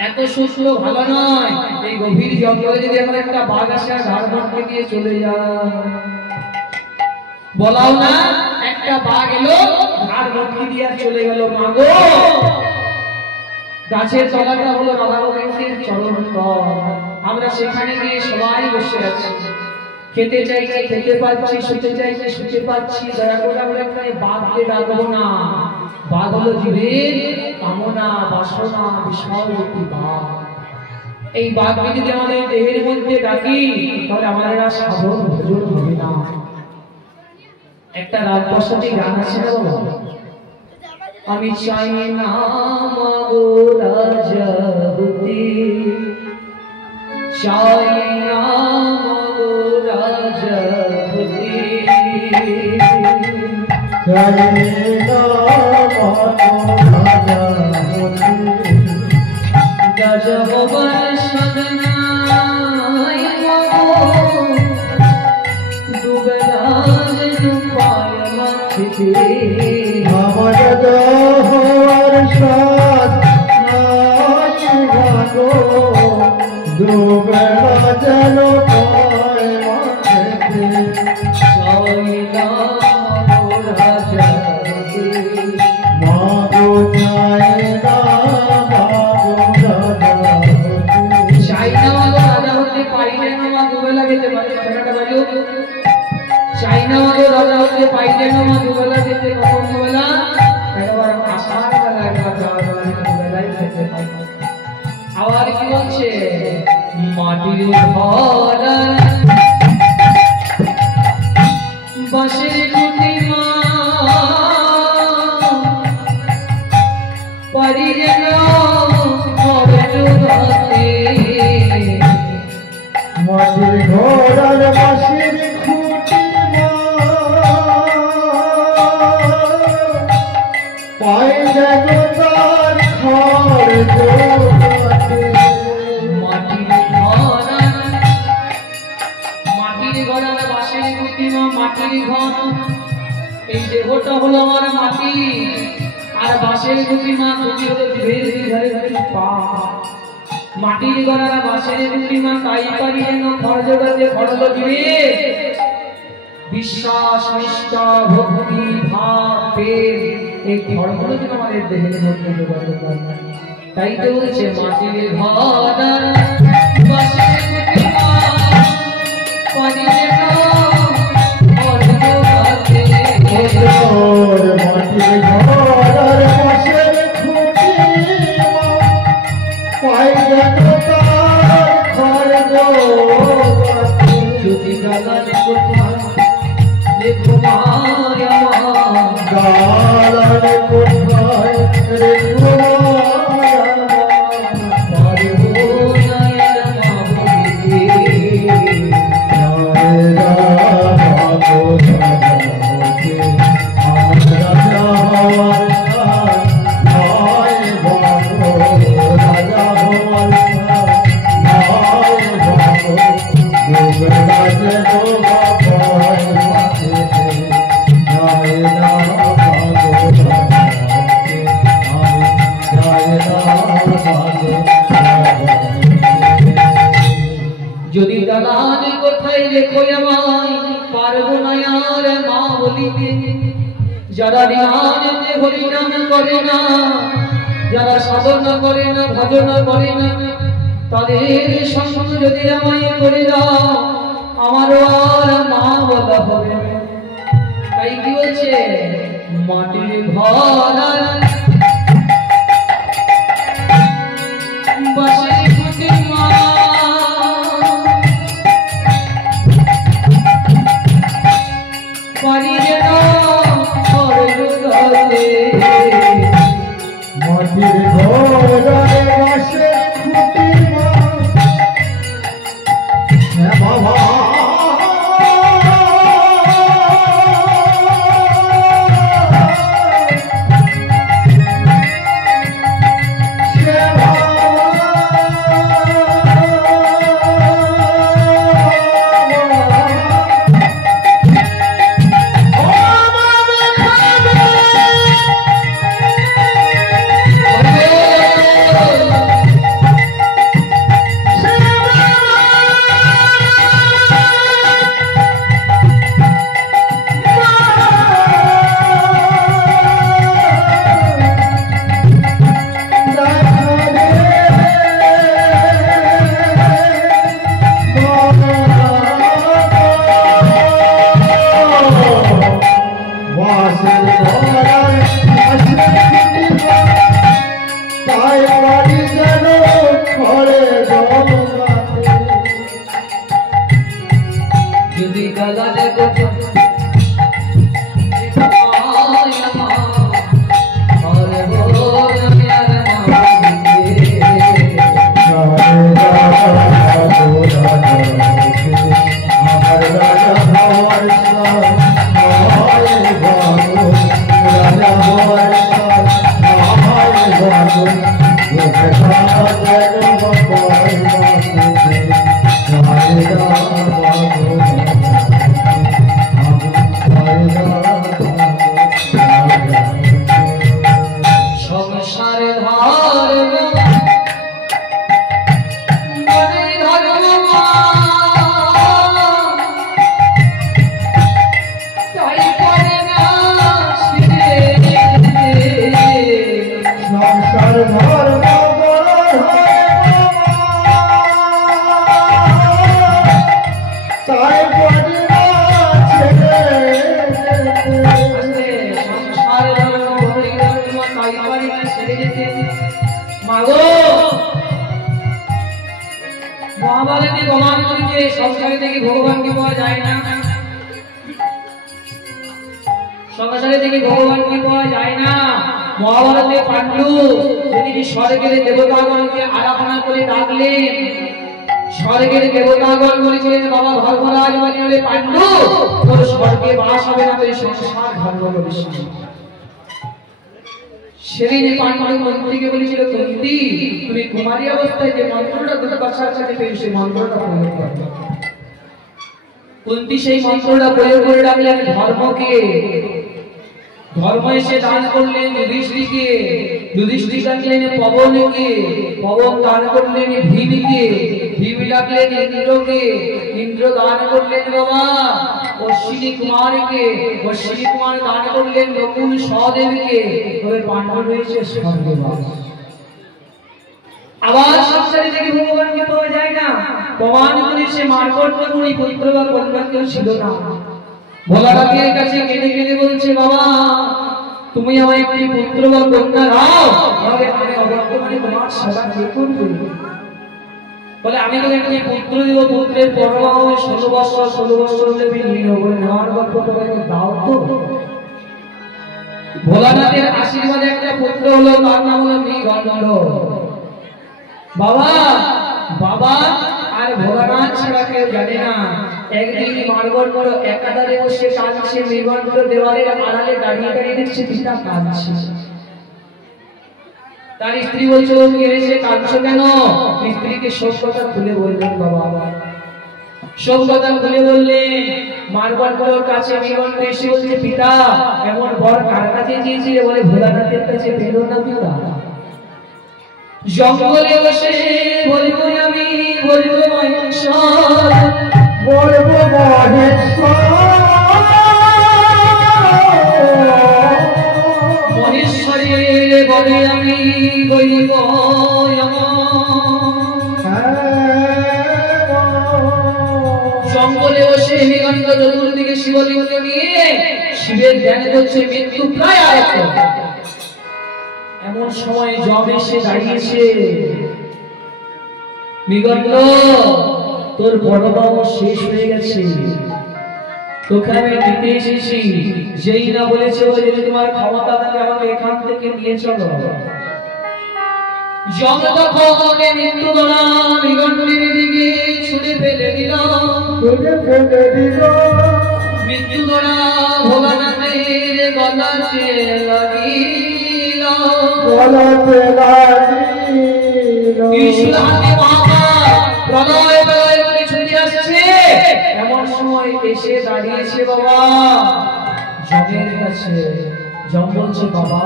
এত সুস্থ ভালো নয়। এই গভীর জঙ্গলে যদি আমার একটা বাঘ আসে আর ঘাড় মটকে দিয়ে চলে যায়, বলাও না একটা বাঘ এলো ঘাড় মটকে দিয়ে চলে গেল। মাগো, গাছের তলাটা হলো রাধা গোবিন্দের চরণ তল, আমরা সেখানে গিয়ে সবাই বসে আছি, খেতে চাইছি খেতে পাচ্ছি, শুতে চাইছি শুতে পাচ্ছি। দয়া করে আমরা এখানে বাঘকে ডাকবো না। বাঘ হলো জীবের কামনা বাসনা বিশাল একটি বাঘ। এই বাঘকে যদি আমাদের দেহের মধ্যে ডাকি তাহলে আমাদের আর সাধন ভোজন হবে না। একটা রাজপ্রসাদে গান আছে না বাবা, আমি চাই না মাগো রাজা হতে, চাই না মাগো রাজা হতে, চাই না মাগো রাজা হতে, রাজা হবার সাধনায় মাগো দুবেলা যেন পায় মাঝে, আমার রাজা হওয়ার সাথ নাই ভাগো, দুবেলা যেন পায় মাঝেতে। চাই না মাগো রাজা হতে, মাগো চাই না মাগো রাজা হতে, চাই না মাগো রাজা হতে, পাইলে না মা দুবেলা যেতে পারে। ছেলেটা বাজো, চাই না মাগো রাজা হতে, পাইলে না মা দুবেলা যেতে। কখন দুবেলা? একবার আসার বেলা, একবার যাওয়ার বেলা, দুবেলাই যেতে পারে। আবার কি বলছে? মাটির ঘর বাঁশের খুঁটি মা পারি যেন ঘরে জোড়াতে, মাটির ঘর আর বাঁশের খুঁটি পাই যেন তার ঘর জোড়াতে। মাটির ঘর আর বাঁশের খুঁটি মা মাটির ঘর। এই দেহটা হলো আমার মাটি, আর বাঁশের খুঁটি মা খুঁটি হলো জীবের ধারে ধারে পা। মাটির ঘর আর বাঁশের খুঁটি মা তাই পারি যেন ঘর জোড়াতে, ঘর হলো জীবে বিশ্বাস নিষ্ঠা ভক্তি ভাব প্রেম, এই ঘরগুলো যেন আমাদের দেহের মধ্যে যোগাযোগ হয়। তাই তো বলছে মাটির ঘর আর বাঁশের খুঁটি মা পারি যেন ঘর জোড়াতে। মাটির ঘর আর বাঁশের খুঁটি পাই যেন তার ঘর জোড়াতে। যদি গালানে কোথায় লেখো মায়া গালানে কোথায় রেখো মায়া, পারবো না এর মা বলিতে। জয় রাধা গোসাই আমার রাজা হওয়ার সাথ নাই ভাগো, রাজা হওয়ার সাথ নাই ভাগো, দুবেলা যেন পায় মাঝেতে। জয় রাধা গোসাই আমি জয় রাধা গোসাই। যদি দালান কোথায় লেখো আমায় পারবো না আর মা বলিতে। যারা জ্ঞানে হরি নাম করে না, যারা সাধনা করে না ভজনা করে না, তাদের সঙ্গ যদি আমায় করে দাও আমারও আর মা বলা হবে না। তাই কি বলছে? মাটির ঘর আর বাঁশের খুঁটি মা পারি যেন ঘর জোড়াতে। মাটির ঘর আর বাঁশের খুঁটি বাবা যদি কালা দেখো মহাভারতে প্রমাণ করেছে সংসারে থেকে ভগবানকে পাওয়া যায় না, সংসারে থেকে ভগবানকে পাওয়া যায় না। মহাভারতে পাণ্ডু যেদিকে স্বর্গের দেবতাগণকে আরাধনা করে ডাকলেন, স্বর্গের দেবতাগণ বলেছিলেন বাবা ধর্মরাজ বলে পাণ্ডু তোর স্বর্গে বাস হবে না, তুই সংসার ধর্ম করিস। সেদিন পাণ্ডু মন্ত্রীকে বলেছিল কুন্তি তুমি কুমারী অবস্থায় যে মন্ত্রটা দুটো বাচ্চার কাছে পেয়ে সেই মন্ত্রটা প্রয়োগ করো। কুন্তি সেই মন্ত্রটা প্রয়োগ করে ডাকলেন ধর্মকে, ধর্ম এসে দান করলেন যুধিষ্ঠিরকে, যুধিষ্ঠির ডাকলেন পবনকে, পবন দান করলেন ভীমকে, ভীম ডাকলেন ইন্দ্রকে, ইন্দ্র দান করলেন বাবা অশ্বিনী কুমারকে, অশ্বিনী কুমার দান করলেন নকুল সহদেবকে। তবে পাণ্ডব রয়েছে স্বর্গে বাস। আবার সংসারে থেকে ভগবানকে পাওয়া যায় না, প্রমাণ করেছে মার্কণ্ড মুনি পুত্র বা কন্যা কেউ ছিল না। ভোলানাথের কাছে কেঁদে কেঁদে বলছে বাবা তুমি আমায় একটি পুত্র বা কন্যা দাও, তাহলে আমি অবর্তমানে তোমার সেবা কে করব। বলে আমি তো একটি পুত্র দিব, পুত্রের পরমা হবে 16 বছর, 16 বছর হলে বিলীন হবে, নেওয়ার গল্প তোমাকে দাও তো। ভোলানাথের আশীর্বাদে একটা পুত্র হলো, তার নাম হলো মৃগণ্ড। বাবা বাবা আর ভোলানাথ ছাড়া কেউ জানে না। একদিন মার্গণ্ড একাধারে বসে কাঁদছে, মৃগণ্ড দেওয়ালের আড়ালে দাঁড়িয়ে দাঁড়িয়ে দেখছে পিতা কাঁদছে। তার স্ত্রী বলছে ও কেঁদেছে, কাঁদছো কেন? স্ত্রীকে সব কথা খুলে বললেন বাবা, সব কথা খুলে বললেন। মার্গণ্ডর কাছে মৃগণ্ড এসে বলছে পিতা এমন বর কার কাছে চেয়েছি? বলে ভোলানাথের কাছে পেল না পিতা। জঙ্গলে বসে বলবো আমি, বলবো মহেশ্বর, বলবো মহেশ্বরের বলে আমি বলব জঙ্গলে বসে মৃগণ্ড চতুর্দিকে শিবলিঙ্গ নিয়ে শিবের ধ্যান করছে, মৃত্যু প্রায় আয়ত্ত। এমন সময় জম এসে দাঁড়িয়েছে, মৃগণ্ড তোর বড় বাবু শেষ হয়ে গেছে, তোকে আমি দিতে এসেছি। যেই না বলেছে যদি তোমার ক্ষমতা থাকে আমাকে এখান থেকে নিয়ে চলো। জম তখন মৃত্যু গলা মৃগণ্ডের দিকে ছুঁড়ে ফেলে দিল, মৃত্যু গলা ভোলানাথের গলাতে লাগিল, এমন সময় এসে দাঁড়িয়েছে বাবা জমের কাছে। জম বলছে বাবা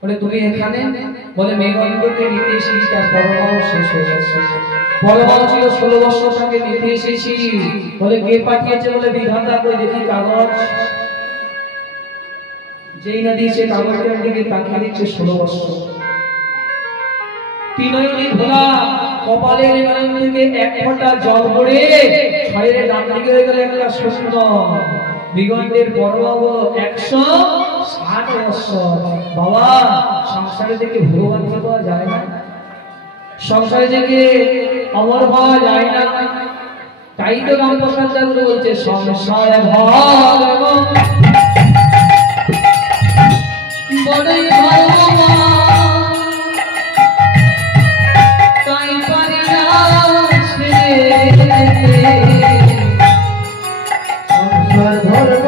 বলে তুমি এখানে? বলে মৃগণ্ডকে নিতে এসেছি, তার পরমাও শেষ হয়ে গেছে। পরমাও ছিল 16 বছর, তাকে নিতে এসেছি। বলে কে পাঠিয়েছে? বলে বিধাতা। কই দেখি কাগজ। যেই না দিয়েছে কাগজটার দিকে তাকিয়ে দিচ্ছে 16 বছর। তিনয়নী ভোলা কপালের নয়ন থেকে এক ফোঁটা জল পড়ে শরীরে ডান দিকে হয়ে গেল একটা শূন্য। মৃগণ্ডের পরমা হলো 160 বছর। বাবা সংসারে থেকে ভগবানকে পাওয়া যায় না, সংসারে থেকে অমর হওয়া যায় না। তাই তো রামপ্রসাদ ঠাকুর বলছে সংসার ধর্ম বড়ই ধর্ম তাই পারি না সংসার ধর্ম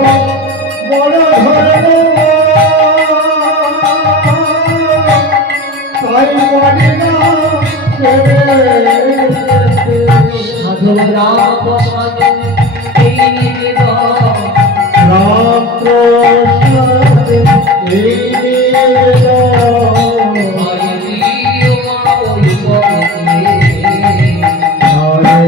বড় ধর্ম তাই পারি না সাধু রাম প্রসাদ এই নিবেদন রাম প্রসাদ এই নিবেদন হরে দিও মা ওই পথে হরে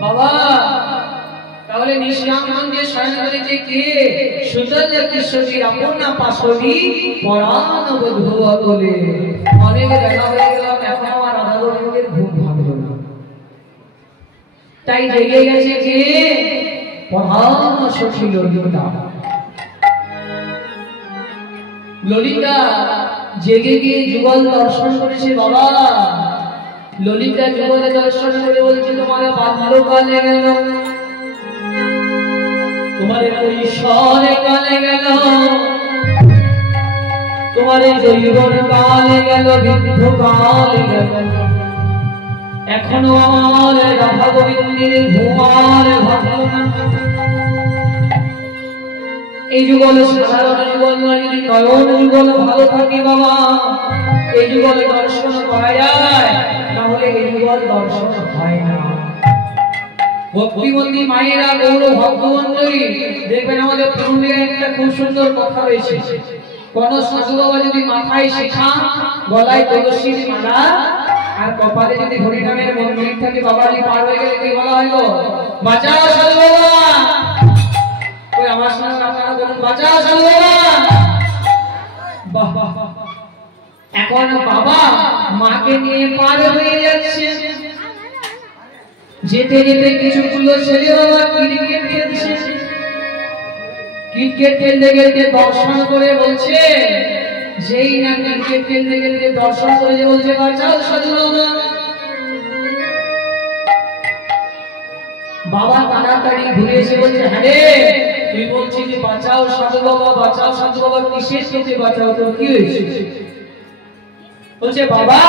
বাবা তাহলে নিঃসন্দেহে শয়ন করেছে কে সুতরাং কৃষ্ণজির আপন না পাশবি পরাণ বধুয়া বলে অনেক বেলা হয়ে গেল এখন আমার রাধা গোবিন্দের ঘুম ভাঙলো না তাই জেগে গেছে যে প্রধান সখী ললিতা ললিতা জেগে গিয়ে যুগল দর্শন করেছে বাবা ললিতা যুগলে দর্শন করে বলছে তোমার বাল্যকালে গেল তোমার কৈশোরে কালে গেল তোমার যৌবন কালে গেল বৃদ্ধ কালে গেল এখনো আমার রাধা গোবিন্দের ঘুমার ভালো না এই যুগলে সাধারণ যুগল নয় যদি নয়ন যুগল ভালো থাকে বাবা এই যুগলে দর্শন করা যায় তাহলে এই যুগল দর্শন হয় না ভক্তিবন্দী মায়েরা গৌর ভক্তমন্ডলী দেখবেন আমাদের পুরুলিয়ায় একটা খুব সুন্দর কথা রয়েছে কোন সাধু বাবা যদি মাথায় শিখা গলায় তুলসীর মালা আর কপালে যদি হরিনামের মন্দির থাকে বাবাজি পার হয়ে গেলে কি বলা হয় গো বাঁচাও সাধু বাবা ওই আমার সঙ্গে আপনারা বলুন বাঁচাও সাধু বাবা বাহ বাহ এখন বাবা মাকে নিয়ে পার হয়ে যাচ্ছে যেতে যেতে কিছুগুলো ছেলে বাবা ক্রিকেট খেলছে ক্রিকেট খেলতে খেলতে দর্শন করে বলছে যেই না ক্রিকেট খেলতে খেলতে দর্শন করে বলছে বাঁচাও সাধু বাবা বাবা তাড়াতাড়ি ঘুরে এসে বলছে হ্যাঁ রে তুই বলছিস বাঁচাও সাধু বাবা কিসের সাথে বাঁচাও তোর কি হয়েছে বলছে বাবা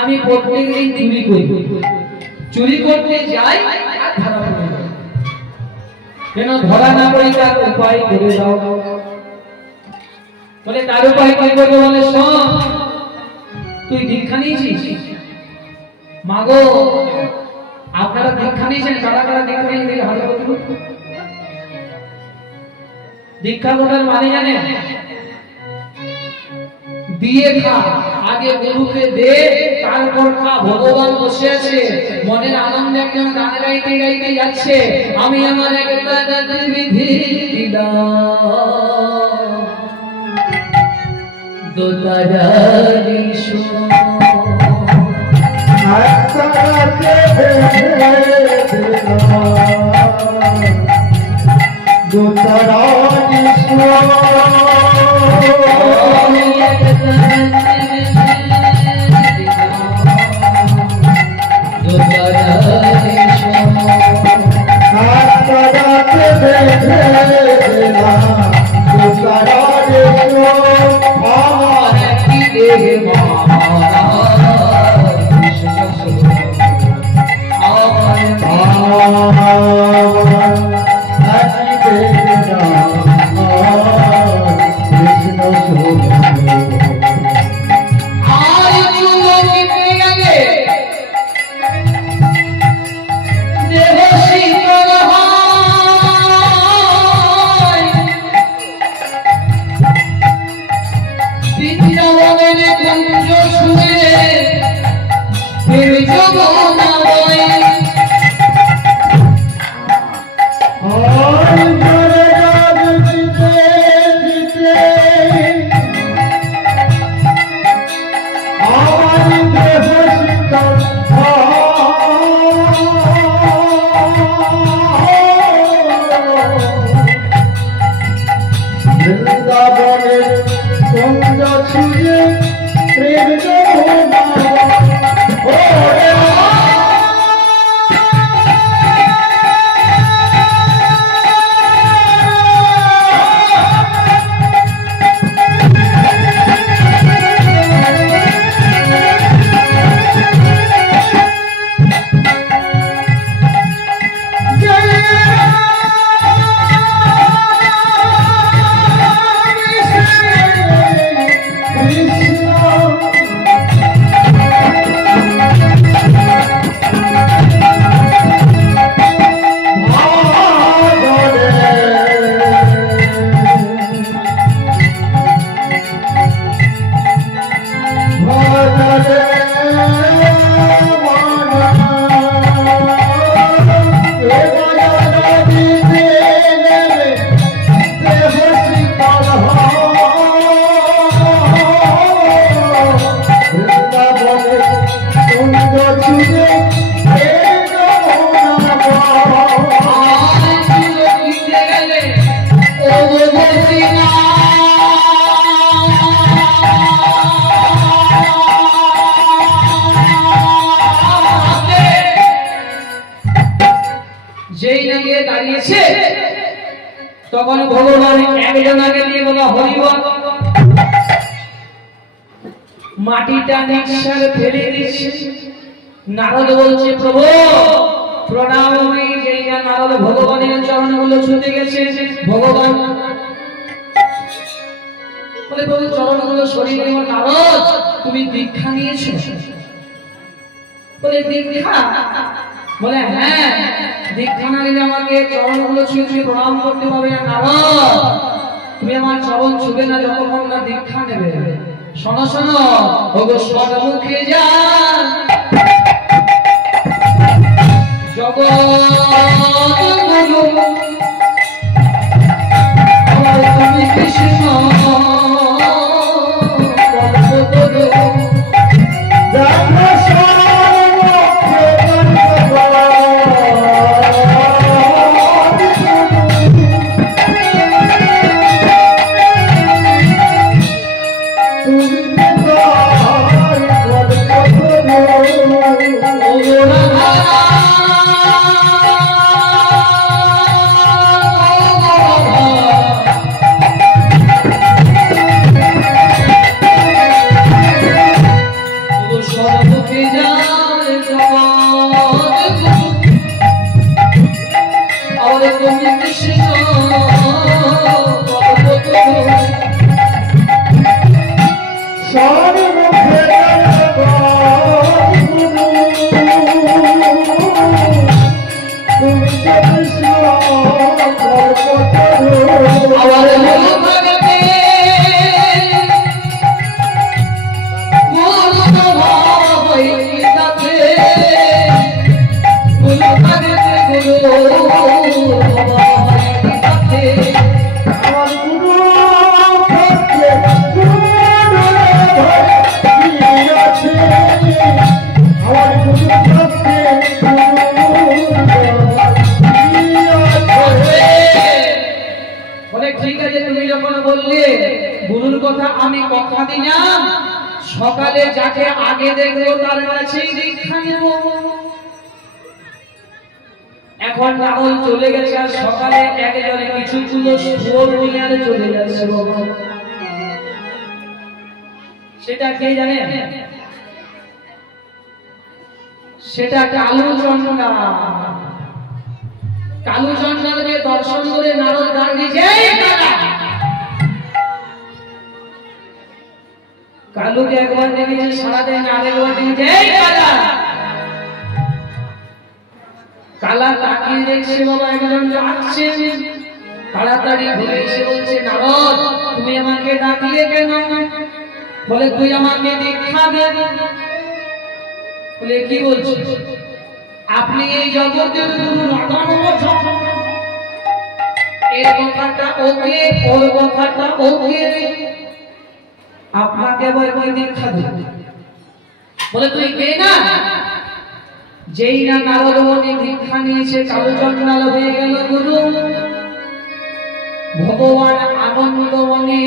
আমি প্রত্যেকদিন চুরি করতে যাই আর ধরা পড়ে যাই কেন ধরা না পড়ি তার উপায় করে দাও বলে তার উপায় কি করবো বলে শোন তুই দীক্ষা নিয়েছিস মাগো আপনারা দীক্ষা নিয়েছেন কারা কারা দীক্ষা নিয়ে হাতে বলুন দীক্ষা কোটার মানে জানেন দিয়ে খা আগে গুরুকে দে তারপর খা ভগবান বসে আছে মনের আনন্দে একজন গান গাইতে গাইতে যাচ্ছে আমি আমার একটা বিধি দিলাম দোতারি শোনো বৃন্দাবনে কুঞ্জ ছুঁয়ে প্রেম যমুনা ওরে তখন ভগবান একজনকে দিয়ে বলা হরিবল মাটিটা নিঃশ্বাস ফেলে দিচ্ছে। নারদ বলছে প্রভু প্রণাম। যেই না নারদ ভগবানের চরণগুলো ছুঁতে গেছে, ভগবান বলে প্রভু চরণগুলো সরিয়ে দেব। নারদ তুমি দীক্ষা নিয়েছো? বলে দীক্ষা? বলে হ্যাঁ, দীক্ষা না নিলে আমাকে চরণগুলো ছুঁয়ে প্রণাম করতে পারবে না। নারদ তুমি আমার চরণ ছুবে না যতক্ষণ না দীক্ষা নেবে। শোনো শোনো, ওগো স্বর্ণমুখে যান জগৎগুরু আমার তুমি কৃষ্ণ সকালে যাকে আগে দেখবো তার কাছেই দীক্ষা নেব। এখন রাহুল চলে গেছে আর সকালে একজনে কিছুগুলো সুর নিয়ে আর চলে যাচ্ছে। সেটা কে জানে? সেটা কালু চন্দ্রা। কালু চন্দ্রাকে দর্শন করে নারদ ডাক দিয়েছে, কালুকে একবার দেখেছে সারাদিন, আরেকবার দেখেছে কালা তাকিয়ে দেখছে বাবা একজন আসছে। তাড়াতাড়ি ঘুরে এসে বলছে নারদ তুমি আমাকে ডাকলে কেন? বলে তুই আমাকে দীক্ষা দে। বলে কি বলছিস? আপনি এই জগতের গুরু এর কথাটা ওকে, ওর কথাটা ওকে, আপনাকে আবার কি দীক্ষা দেবে? বলে তুই কে না? যেই না নারদ মুনি দীক্ষা নিয়েছে কালু চন্দ্রাল হয়ে গেল গুরু। ভগবান আনন্দ মনে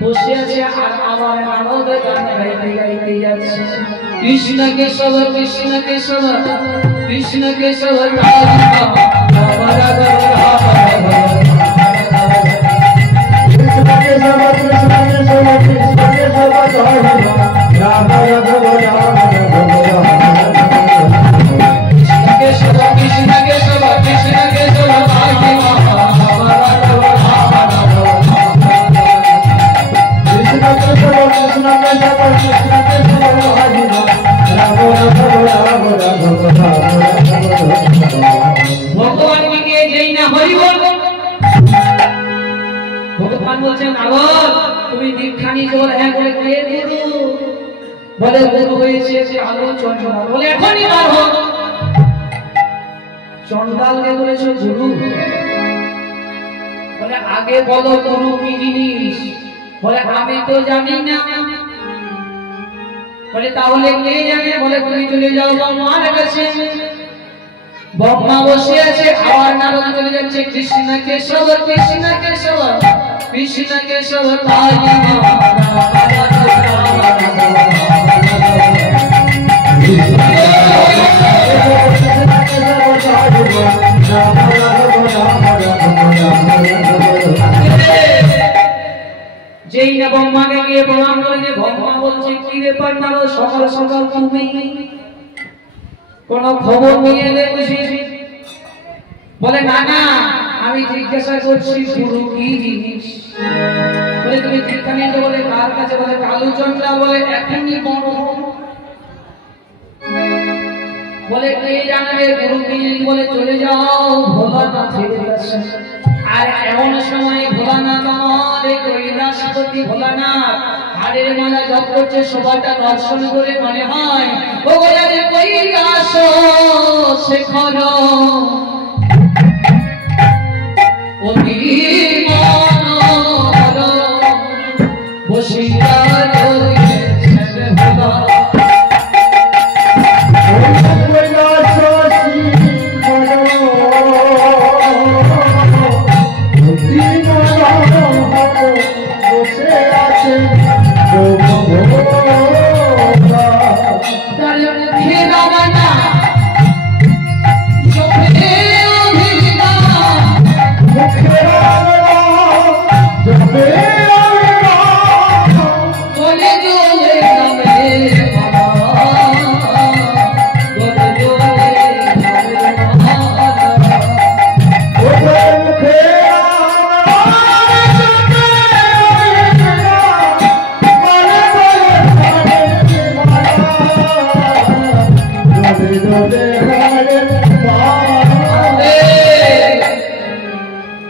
বসে আছে আর আমার নারদ গান গাইতে গাইতে যাচ্ছে কৃষ্ণ কেশব কৃষ্ণ কেশব কৃষ্ণ কেশব ভগবান কে যেই না হরি বল ভগবান বলছেন নারদ তুমি দীক্ষা নিয়ে বলে হ্যাঁ বলে কে গুরু বলে গুরু হয়েছে যে আলো চন্দ্রমাল বলে এখনই বার হো চন্ডালকে বলেছে গুরু বলে আগে বলো গুরু কি জিনিস বলে আমি তো জানি না বলে তাহলে কে জানে বলে তুমি চলে যাও ব্রহ্মার কাছে ব্রহ্মা বসে আছে আবার নারদ চলে যাচ্ছে কৃষ্ণ কেশব কৃষ্ণ কেশব কৃষ্ণ কেশব যেই না ব্রহ্মাকে গিয়ে প্রণাম করেছে ব্রহ্মা বলছে কি ব্যাপার নারদ সকাল সকাল তুমি কোন খবর নিয়ে এলে বুঝি বলে না না আমি জিজ্ঞাসা করছি গুরু কি জিনিস বলে তুমি দীক্ষা নিতে বলে কার কাছে বলে কালুচন্দ্রা বলে এখনই বড় বলে কে জানবে গুরু কি জিনিস বলে চলে যাও ভোলানাথের কাছে আর এমন সময় ভোলানাথ আমাদের কৈলাসপতি ভোলানাথ হাড়ের মালা জপ করছে সবাইটা দর্শন করে মনে হয় ও গোলারে কৈলাস শেখর অতি মনোহর বসিয়া রয়েছেন ভোলা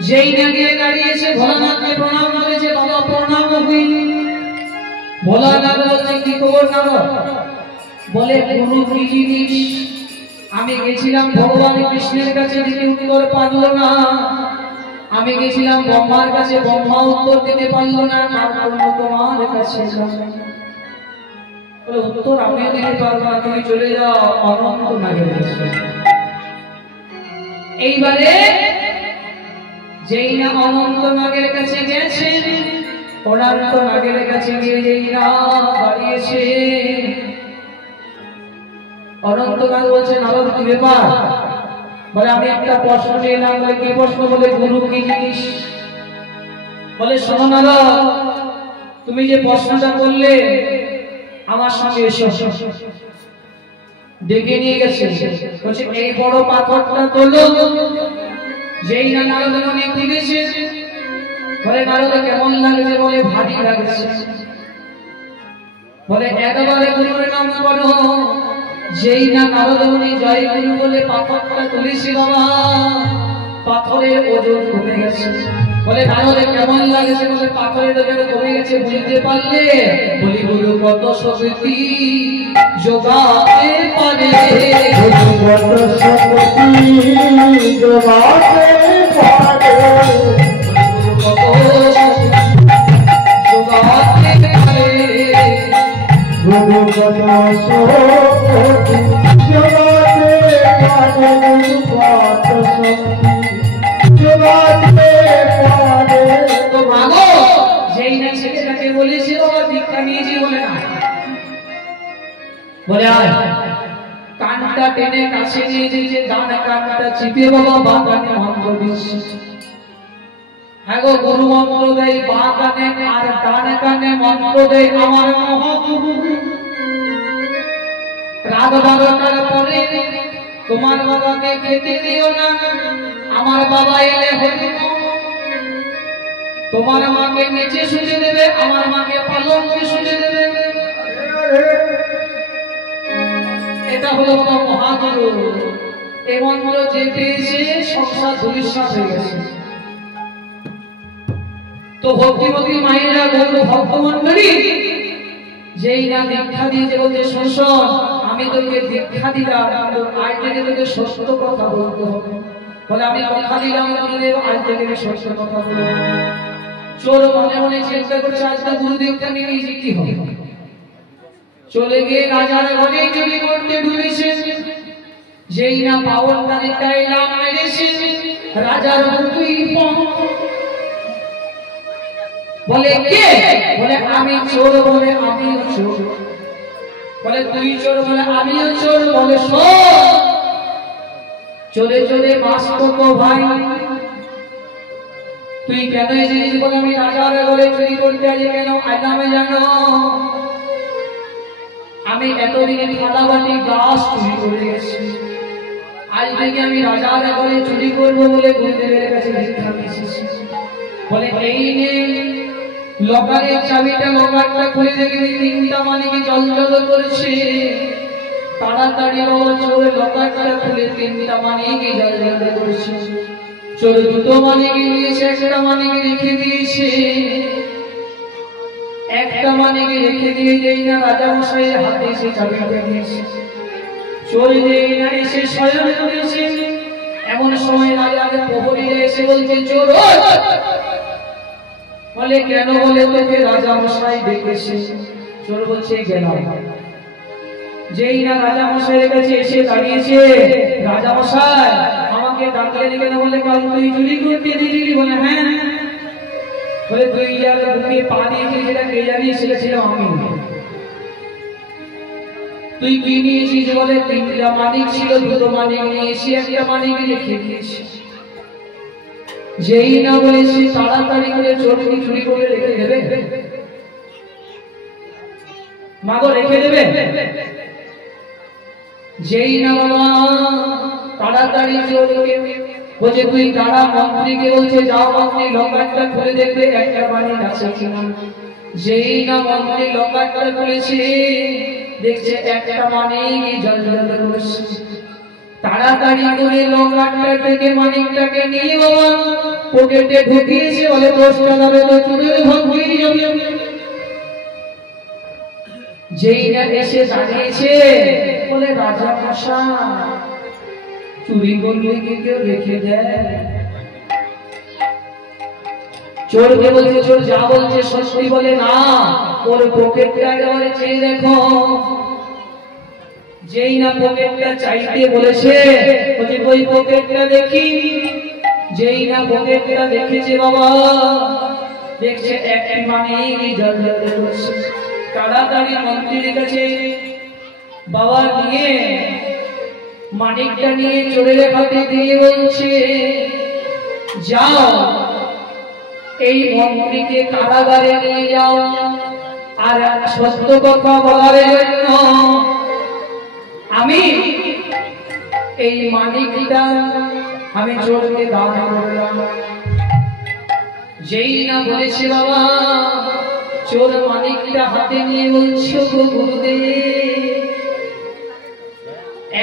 যেই না গিয়ে দাঁড়িয়েছে ভোলানাথকে প্রণাম করেছে বাবা প্রণাম হই ভোলানাথ বলছে কি খবর নারদ বলে গুরু কি জিনিস আমি গেছিলাম ভগবান কৃষ্ণের কাছে দিতে উত্তর পারলো না আমি গেছিলাম ব্রহ্মার কাছে ব্রহ্মা উত্তর দিতে পারলো না তার জন্য তোমার কাছে বলে উত্তর আমিও দিতে পারবো না তুমি চলে যাও অনন্ত নাগের কাছে এইবারে যেই না অনন্ত নাগের কাছে গেছে অনন্ত নাগের কাছে গিয়ে যেই না দাঁড়িয়েছে অনন্ত নাগ বলছে নারদ কি ব্যাপার বলে আমি একটা প্রশ্ন নিলাম বলে কি প্রশ্ন বলে গুরু কি জিনিস বলে শোনো নারদ তুমি যে প্রশ্নটা করলে আমার সঙ্গে এসো ডেকে নিয়ে গেছে বলছে এই বড় পাথরটা তোলো যেই না নারদ মনে খুলেছে বলে নারদ কেমন লাগছে বলে ভারী লাগছে বলে একবারে গুরুর নাম করো যেই না নারদ মনে জয় গুরু বলে পাথরটা তুলেছে বাবা পাথরের ওজন কমে গেছে বলে নারদ কেমন লাগছে বলে পাথরের ওজন কমে গেছে বুঝতে পারলে বলি গুরু কত শক্তি যোগাতে পারে গুরু কত শক্তি যোগাতে পারে গুরু কত যোগাতে পারে গুরু কত শক্তি যোগাতে পারে গুরু কত শক্তি যোগাতে পারে চিপে বাবা বাঁ কানে মন্ত্র দিচ্ছে। হ্যাঁ গো, গুরু মন্ত্র দেয় বাঁ কানে আর ডান কানে মন্ত্র দেয় আমার মহাগুরু। রাত 12টার পরে তোমার বাবাকে খেতে দিও না, আমার বাবা এলে হইল। তোমার মাকে নিচে শুতে দেবে, আমার মাকে পালঙ্কে শুতে দেবে। এটা হলো বাবা মহাগুরু। এই মন্ত্র যে পেয়েছে সংসার ধূলিসাৎ হয়ে গেছে। তো ভক্তিমতী মায়েরা, গৌর ভক্তমণ্ডলী, যেই না দীক্ষা দিয়েছে বলছে শোষণ, আমি তোকে দীক্ষা দিলাম, আজ থেকে তোকে সত্য কথা বলতে হবে। বলে আমি কথা দিলাম গুরুদেব, আজ থেকে সত্য কথা বলবো। চোর মনে মনে চিন্তা করছে আজকে গুরু দীক্ষা নিয়ে নিয়েছি কি হবে। চলে গিয়ে রাজার ঘরে চুরি করতে ঢুকেছে। যেই না পাওয়ার তালিকায় নাম মেরেছে, রাজার মুখই বলে কে? বলে আমি চোর। বলে আমিও চোর। বলে তুই চোর? বলে আমিও চোর। বলে শোন, চলে চলে বাস করবো ভাই, তুই কেন এসেছিস? বলে আমি রাজার ঘরে চুরি করতে আছি। কেন? আগামে জানো আমি এতদিনে থালা বাটি গাছ চুরি করে গেছি, আজ থেকে আমি রাজার ঘরে চুরি করবো বলে গুরুদেবের কাছে দীক্ষা নিয়েছি। বলে এই নে লকারের চাবিটা, লকারটা খুলে দেখে 3টা মানিকে জল জল করছে। তাড়াতাড়ি বাবা চোর লকারটা খুলে 3টা মানিকে জল জল করছে। চোর 2টো মানিকে নিয়েছে, 1টা মানিকে রেখে দিয়েছে। 1টা মানিকে রেখে দিয়ে যেই না রাজা মশাইয়ের হাতে এসে চাবিটা নিয়েছে। চোর যেই না এসে শয়ন করেছে, এমন সময় রাজার প্রহরীরা এসে বলছে চোর। বলে কেন? বলে তোকে রাজা মশাই ডেকেছে। চোর বলছে গেলাম। যেই না রাজা মশাইয়ের কাছে এসে দাঁড়িয়েছে, রাজা মশাই আমাকে ডাকলেন কেন? বলে কাল তুই চুরি করতে দিয়েছিলি। বলে হ্যাঁ। বলে তুই যার বুকে পা দিয়েছিলি সেটা কে জানিস? সেটা ছিল আমি। তুই কি নিয়েছিস? বলে 3টা মানিক ছিল, 2টো মানিক নিয়েছি, 1টা মানিক রেখে দিয়েছি। যেই না বলেছি তাড়াতাড়ি করে চোরকে চুরি করে রেখে দেবে, মাগো রেখে দেবে। যেই না বাবা তাড়াতাড়ি চোরকে বলছে তুই দাঁড়া। মন্ত্রীকে বলছে যাও মন্ত্রী লকারটা খুলে দেখবে 1টা মানিক আছে কিনা। যেই না মন্ত্রী লকারটা খুলেছে, দেখছে 1টা মানিক জল জল করছে। তাড়াতাড়ি করে লকারটা থেকে মানিকটাকে নিয়ে বাবা পকেটে ঢুকিয়েছে। বলে 10 টাকা বেরো, চুরের ভাগ হয়ে যাবে। যেই না এসে দাঁড়িয়েছে, বলে রাজা মশাই চুরি করলে কি কেউ রেখে দেয়? চোরকে বলছে চোর যা বলছে সত্যি। বলে না, ওর পকেটটা একেবারে চেয়ে দেখো। যেই না পকেটটা চাইতে বলেছে, বলছে ওই পকেটটা দেখি। যেই না পকেটটা দেখেছে বাবা, দেখছে 1টি মানিক জল জল করছে। তাড়াতাড়ি মন্ত্রীর কাছে বাবা নিয়ে মানিকটা নিয়ে চোরের হাতে দিয়ে বলছে যাও এই মন্ত্রীকে কারাগারে নিয়ে যাও, আর সত্য কথা বলার জন্য আমি এই মানিকটা আমি চোরকে দান করলাম। যেই না বলেছে বাবা, চোর মানিকটা হাতে নিয়ে বলছে গুরুদেব,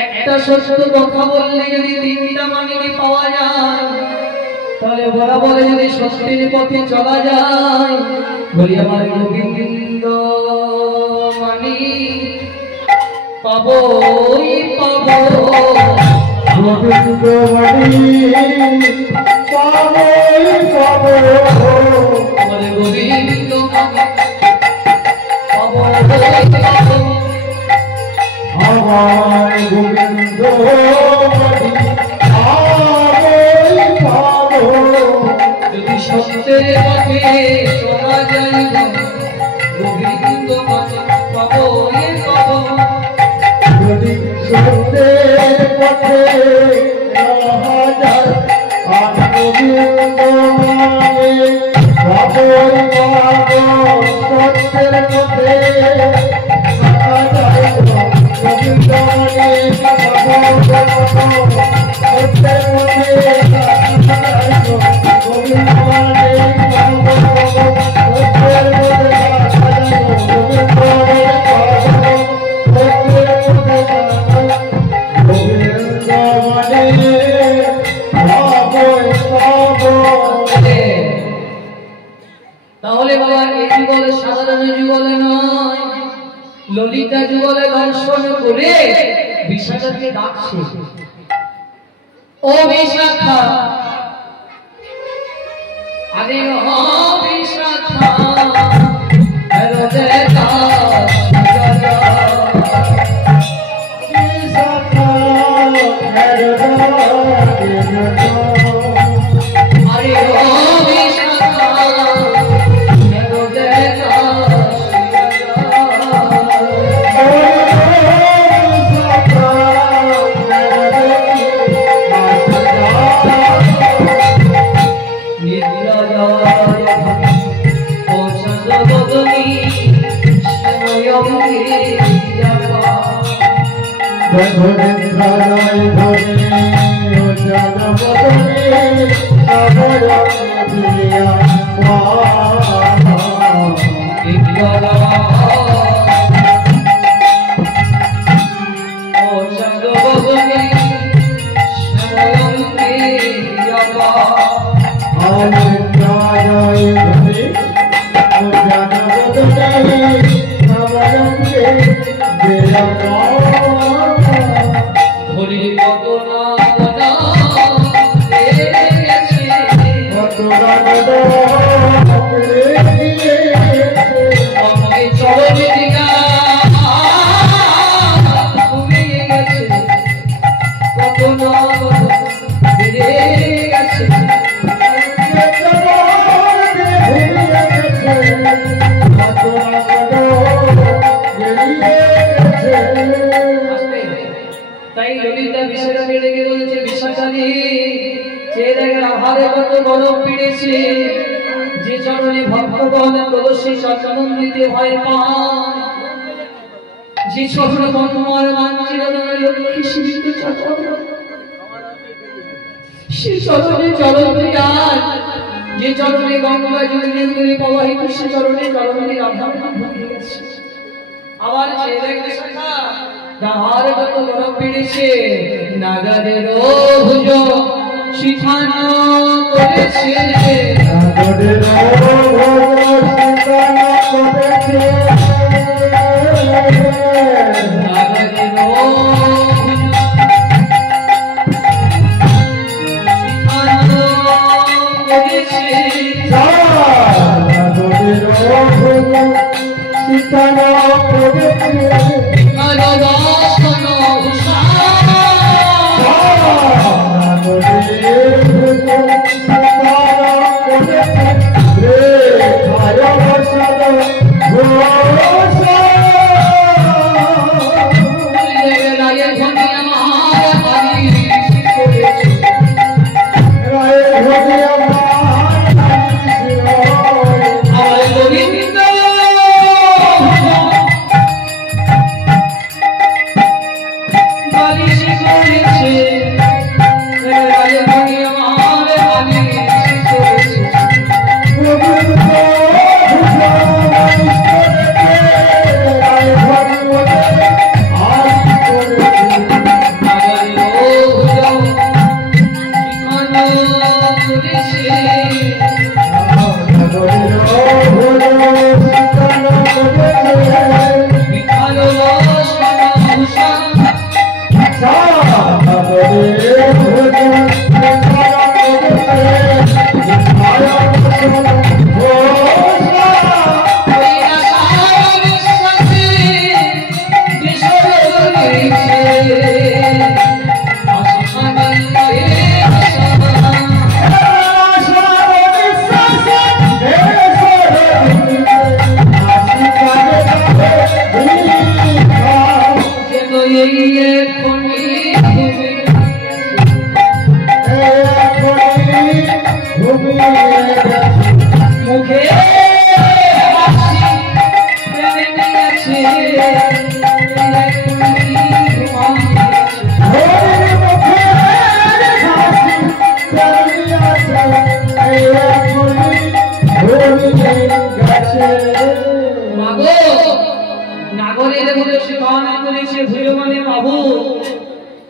একটা সত্য কথা বললে যদি 3টা মানিক পাওয়া যায়, তাহলে বরাবর যদি সত্যের পথে চলা যায়। বলি আমার গোবিন্দ মানিক পাবোই পাবো, গোবিন্দ মানিক পাবোই পাবো, আমার গোবিন্দ মানিক পাবোই পাবো, আমার গোবিন্দ মানিক পাবোই পাবো। যদি সত্যের পথে চলা যায়, গোবিন্দ মানিক পাবোই পাবো। যদি সত্যের পথে তাহলে বাবা এই যুগলে সাধারণ যুগলে নয়, ললিতা যুগলে দর্শন করে বিশাখাকে ডাকছে, ও বিশাখা, আরে ও বিশাখা, হ্যালো দেখা যে চরণে গঙ্গা যমুনা প্রবাহিত, সে চরণে চরণে রাধা গেছে। আবার তাহার কত বরফ পেড়েছে, নাগরের ভুজ শিখান করেছে, নাগরের Hey, করেছে ভুজমানে বাবু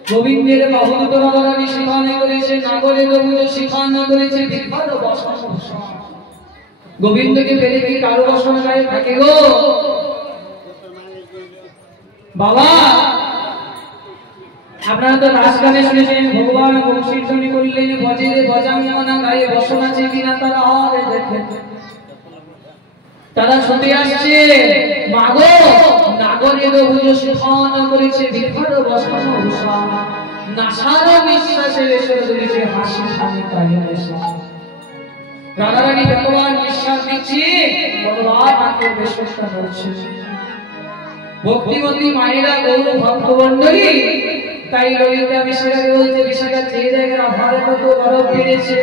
গোবিন্দের বাহু দুটো রাধারানী শিখানো করেছে নাগরে গবুজ শিখানো করেছে বিখ্যাত বসন গোবিন্দকে পেলে কি কারো বসন গায়ে থাকে গো বাবা আপনারা তো রাজগানে শুনেছেন ভগবান বংশীধ্বনি করলেন ভজে ভজাঙ্গনা গায়ে বসন আছে কিনা তারা হবে দেখেন তারা শুনতে আসছে মাগো নাগরে গবুজ শিখানো করেছে বিখ্যাত বসন নাসার নিঃশ্বাসে এসে ধরেছে হাসি হাসি তাই এসে রাধারানী ভগবান নিঃশ্বাস দিচ্ছে ভগবান আমাকে বেশটা করছে ভক্তিমতী মায়েরা গৌর ভক্তমণ্ডলী তাই ললিতা বিশাখাকে বলছে বিশাখা যে জায়গায় রাধার কত গরব বেড়েছে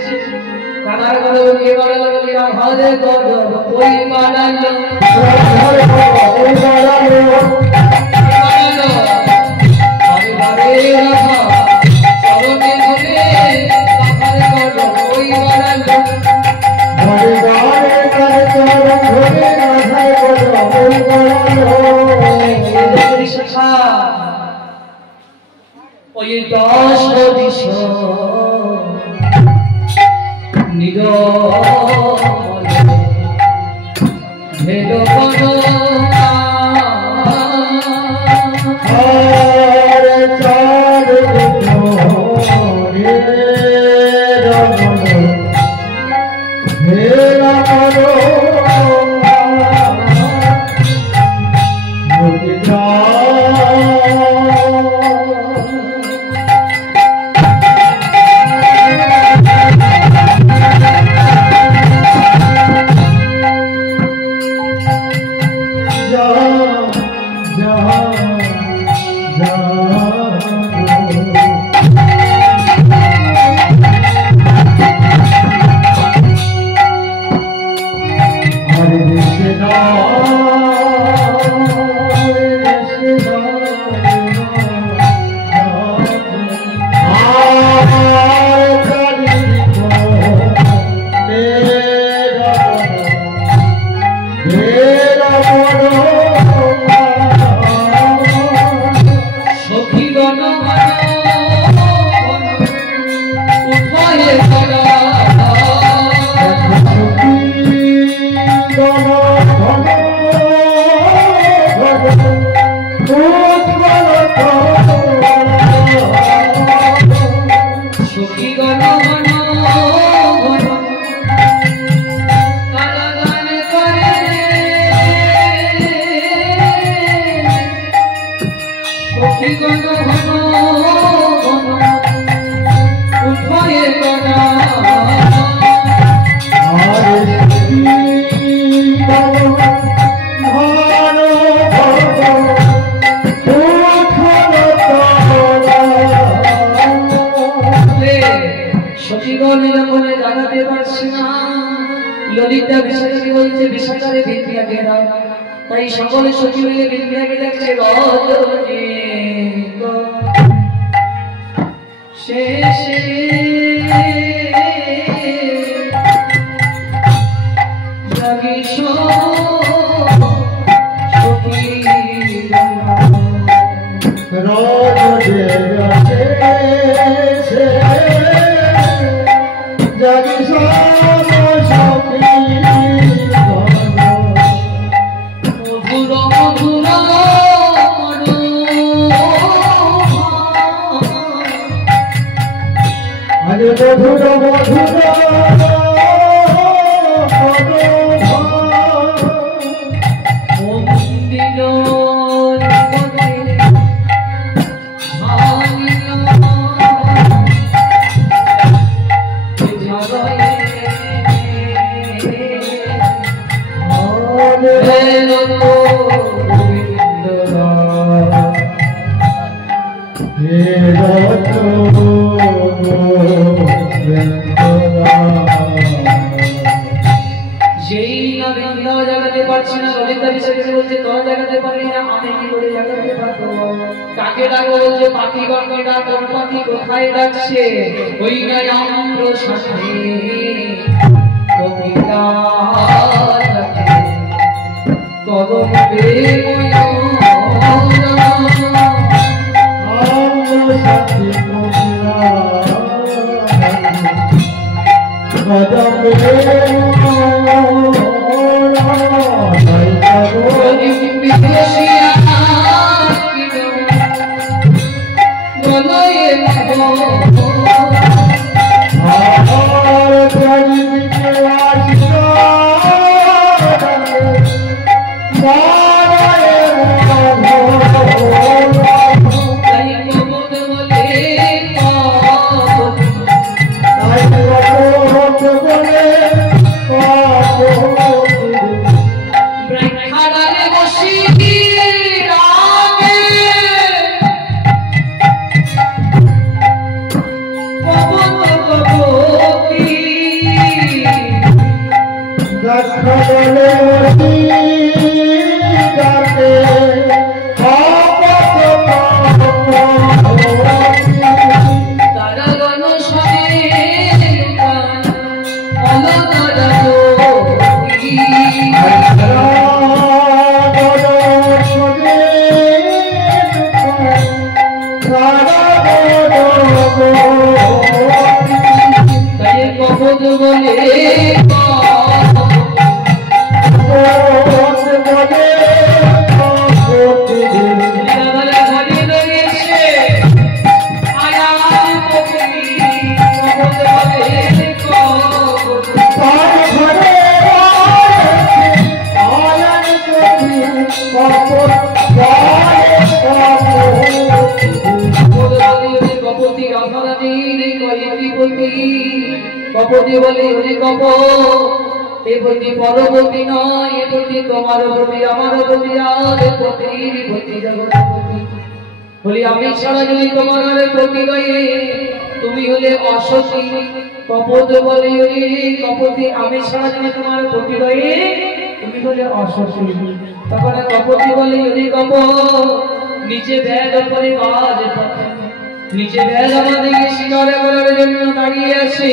রাধার গরব কে বাড়ালো রাধারে গরব ওই বাড়ালো আরে বারে রাধা সবকে ধরে রাধারে গরব ওই বাড়ালো ওই দশ দিশ ভেদ ললিতা বিশাখাকে বলছে বিশাখারে বিদ্যাকে দাও তাই সকলে সখী মিলে বিদ্যাকে ডাকছে রজনী শেষে জাগি সখী জাগি মধুর মধুর কাকে ডাকো বলছে পাখিগণকে ডাক কোন পাখি কোথায় ডাকছে ওই নাই আম্র সাথে কবিতা কদম বে কপতি বলি হরি কপ এ প্রতি পরবর্তী নয় এ প্রতি তোমার প্রতি আমার প্রতি আর প্রতির প্রতি জগৎপতি বলি আমি ছাড়া যদি তোমার প্রতি নয় তুমি হলে অসতী কপত বলি হরি কপতি আমি ছাড়া যদি তোমার প্রতি নয় তুমি হলে অসতী তখন কপতি বলি হরি কপ নিচে ব্যাগ উপরে বাজ নিচে ব্যাগ আমাদেরকে শিকারে করার জন্য দাঁড়িয়ে আছে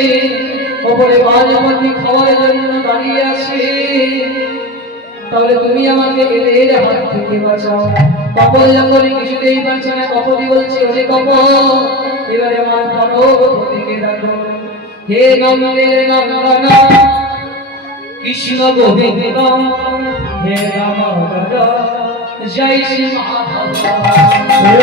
ওপরে বাজ আমাকে খাওয়ার জন্য দাঁড়িয়ে আছে তাহলে তুমি আমাকে এদের হাত থেকে বাঁচাও কপল যখন কিছুতেই পারছে না কপতি বলছে ওরে কপ এবারে আমার পরবর্তীকে ডাকো হে নন্দের নন্দন কৃষ্ণ গোবিন্দ হে রামগর জয় শ্রী মাধব হে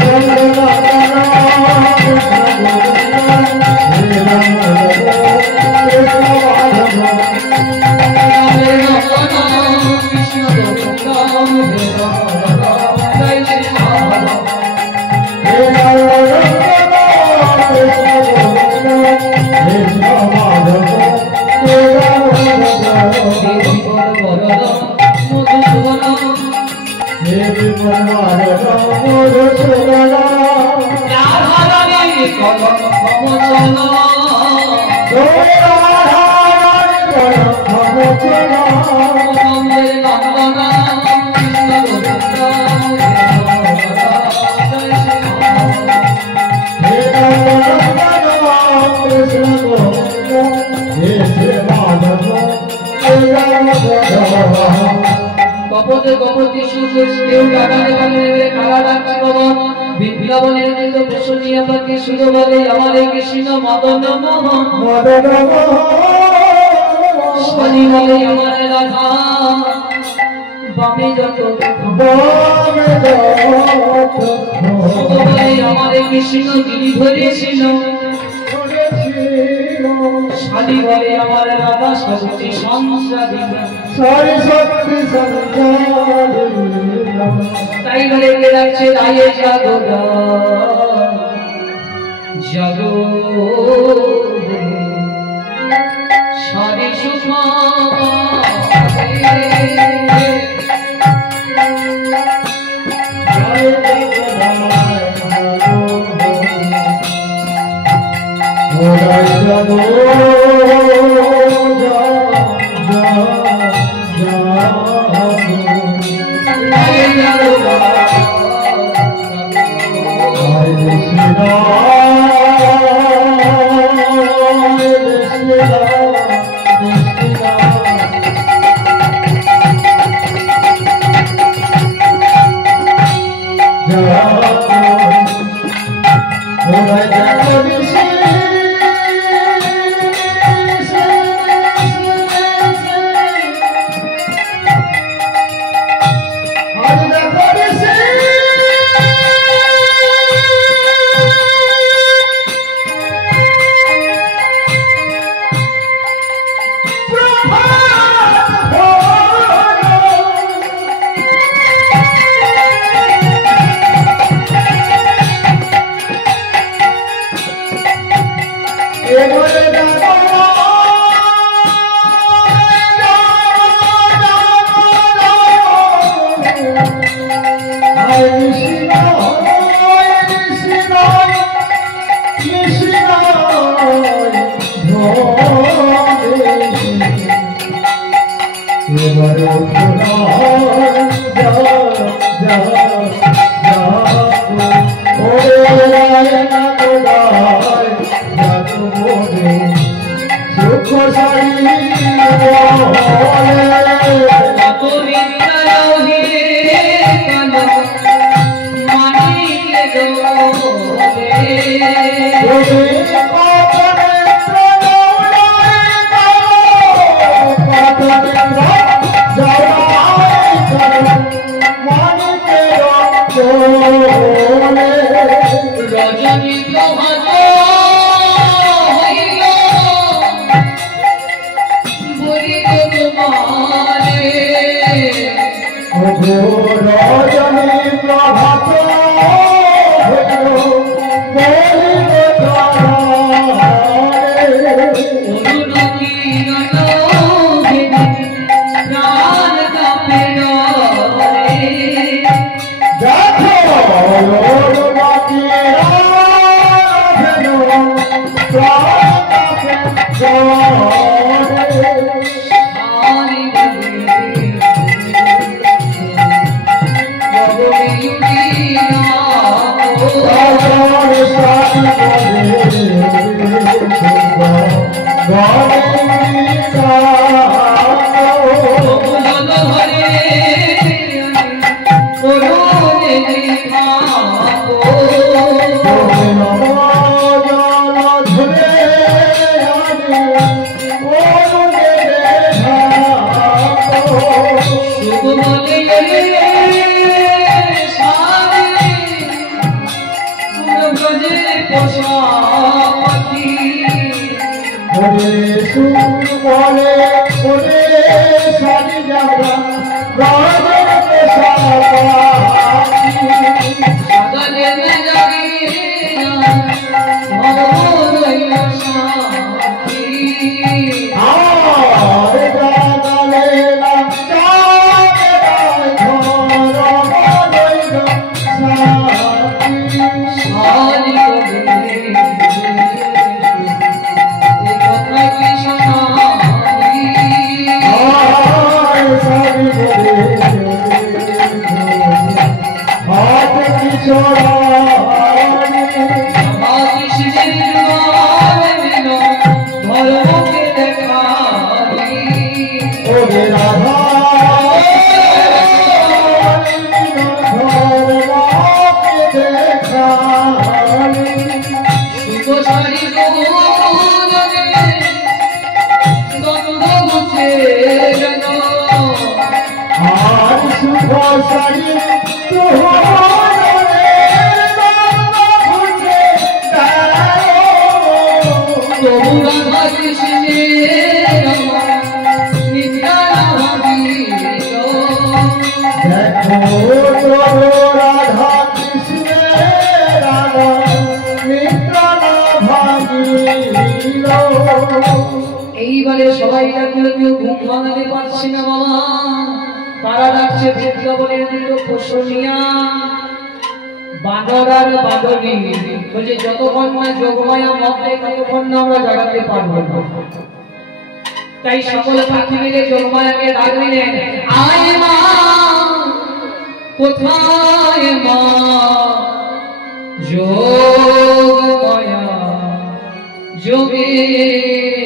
কপতে কপতি সুযোগ কেউ কাটারে বলে কালা ডাকছে বাবা বিপ্লবনের দিন বসুনিয়া পাখি শুরু বলে আমারে কৃষ্ণ মদন মোহন মদন মোহন শনি বলে আমারে রাধা বামে যত বামে যত বলে আমারে কৃষ্ণ গিরি ধরেছিল শালি বলে আমার রাধা শক্তি সংসারিকা সারি শক্তি সংসারিকা তাই বলে কে রাখছে রায়ে জাগো জাগো সারি সুষমা এইবারে সবাই ডাকলে কেউ ঘুম ভাঙাতে পারছে না বাবা। তারা ডাকছে বৃন্দাবনের দুটো পোষণিয়া বানর আর বাঁদরী। বলছে যতক্ষণ না যোগমায়া মতে ততক্ষণ না আমরা জাগাতে পারবো না। তাই সকল পাখি মিলে যোগমায়াকে ডাকলেন, আয় মা কোথায় মা যোগমায়া যোগেশ্বরী।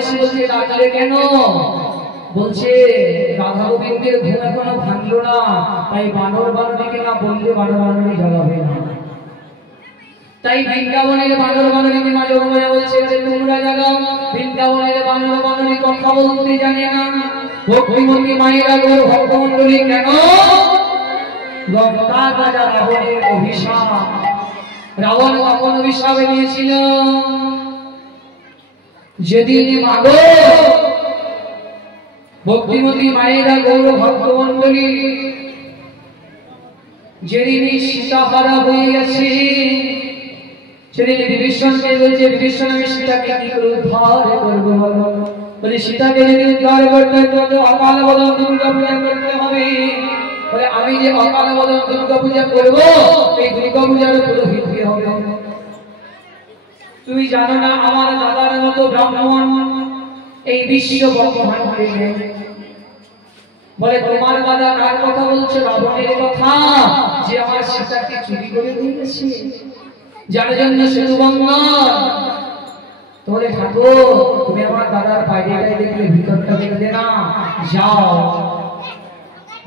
এসে বলছে ডাকলে কেন? বলছে রাধা গোবিন্দের ঘুম এখনো ভাঙলো না, তাই বানর বানরীকে না বললে বানর বানরী জাগাবে না। তাই বৃন্দাবনের বানর বানরীকে না জগমায়া বলছে তোমরা জাগাও। বৃন্দাবনের বানর বানরী কথা বলতে জানে না। ভক্তিমতী মায়েরা গো ভক্তমণ্ডলী কেন? লঙ্কা রাজা রাবণের অভিশাপ। রাবণ কখন অভিশাপ নিয়েছিল? যেদিন মাগো ভক্তিমতী মায়েরা গৌর ভক্তমণ্ডলী যেদিন সীতাহারা হয়ে গেছে, সেদিন বিভীষণকে বলছে বিভীষণ আমি সীতাকে কি করে উদ্ধার করবো বলো? বলে সীতাকে যদি উদ্ধার করতে তো অকাল বোধন দুর্গা পূজা করতে হবে। বলে আমি যে অকাল বোধন দুর্গা পূজা করবো, এই দুর্গা পূজার পুরোহিত কে হবে? তুমি জানো না আমার দাদার মতো ব্রাহ্মণ এই বিশ্ব ব্রহ্মাণ্ডে নেই। বলে তোমার দাদা কার কথা বলছে? রাবণের কথা, যে আমার সীতাকে চুরি করে নিয়ে গেছে, যার জন্য শুধু বন্ধন। তোরে ঠাকুর তুমি আমার দাদার বাইরেটাই দেখলে ভিতরটা দেখলে না, যাও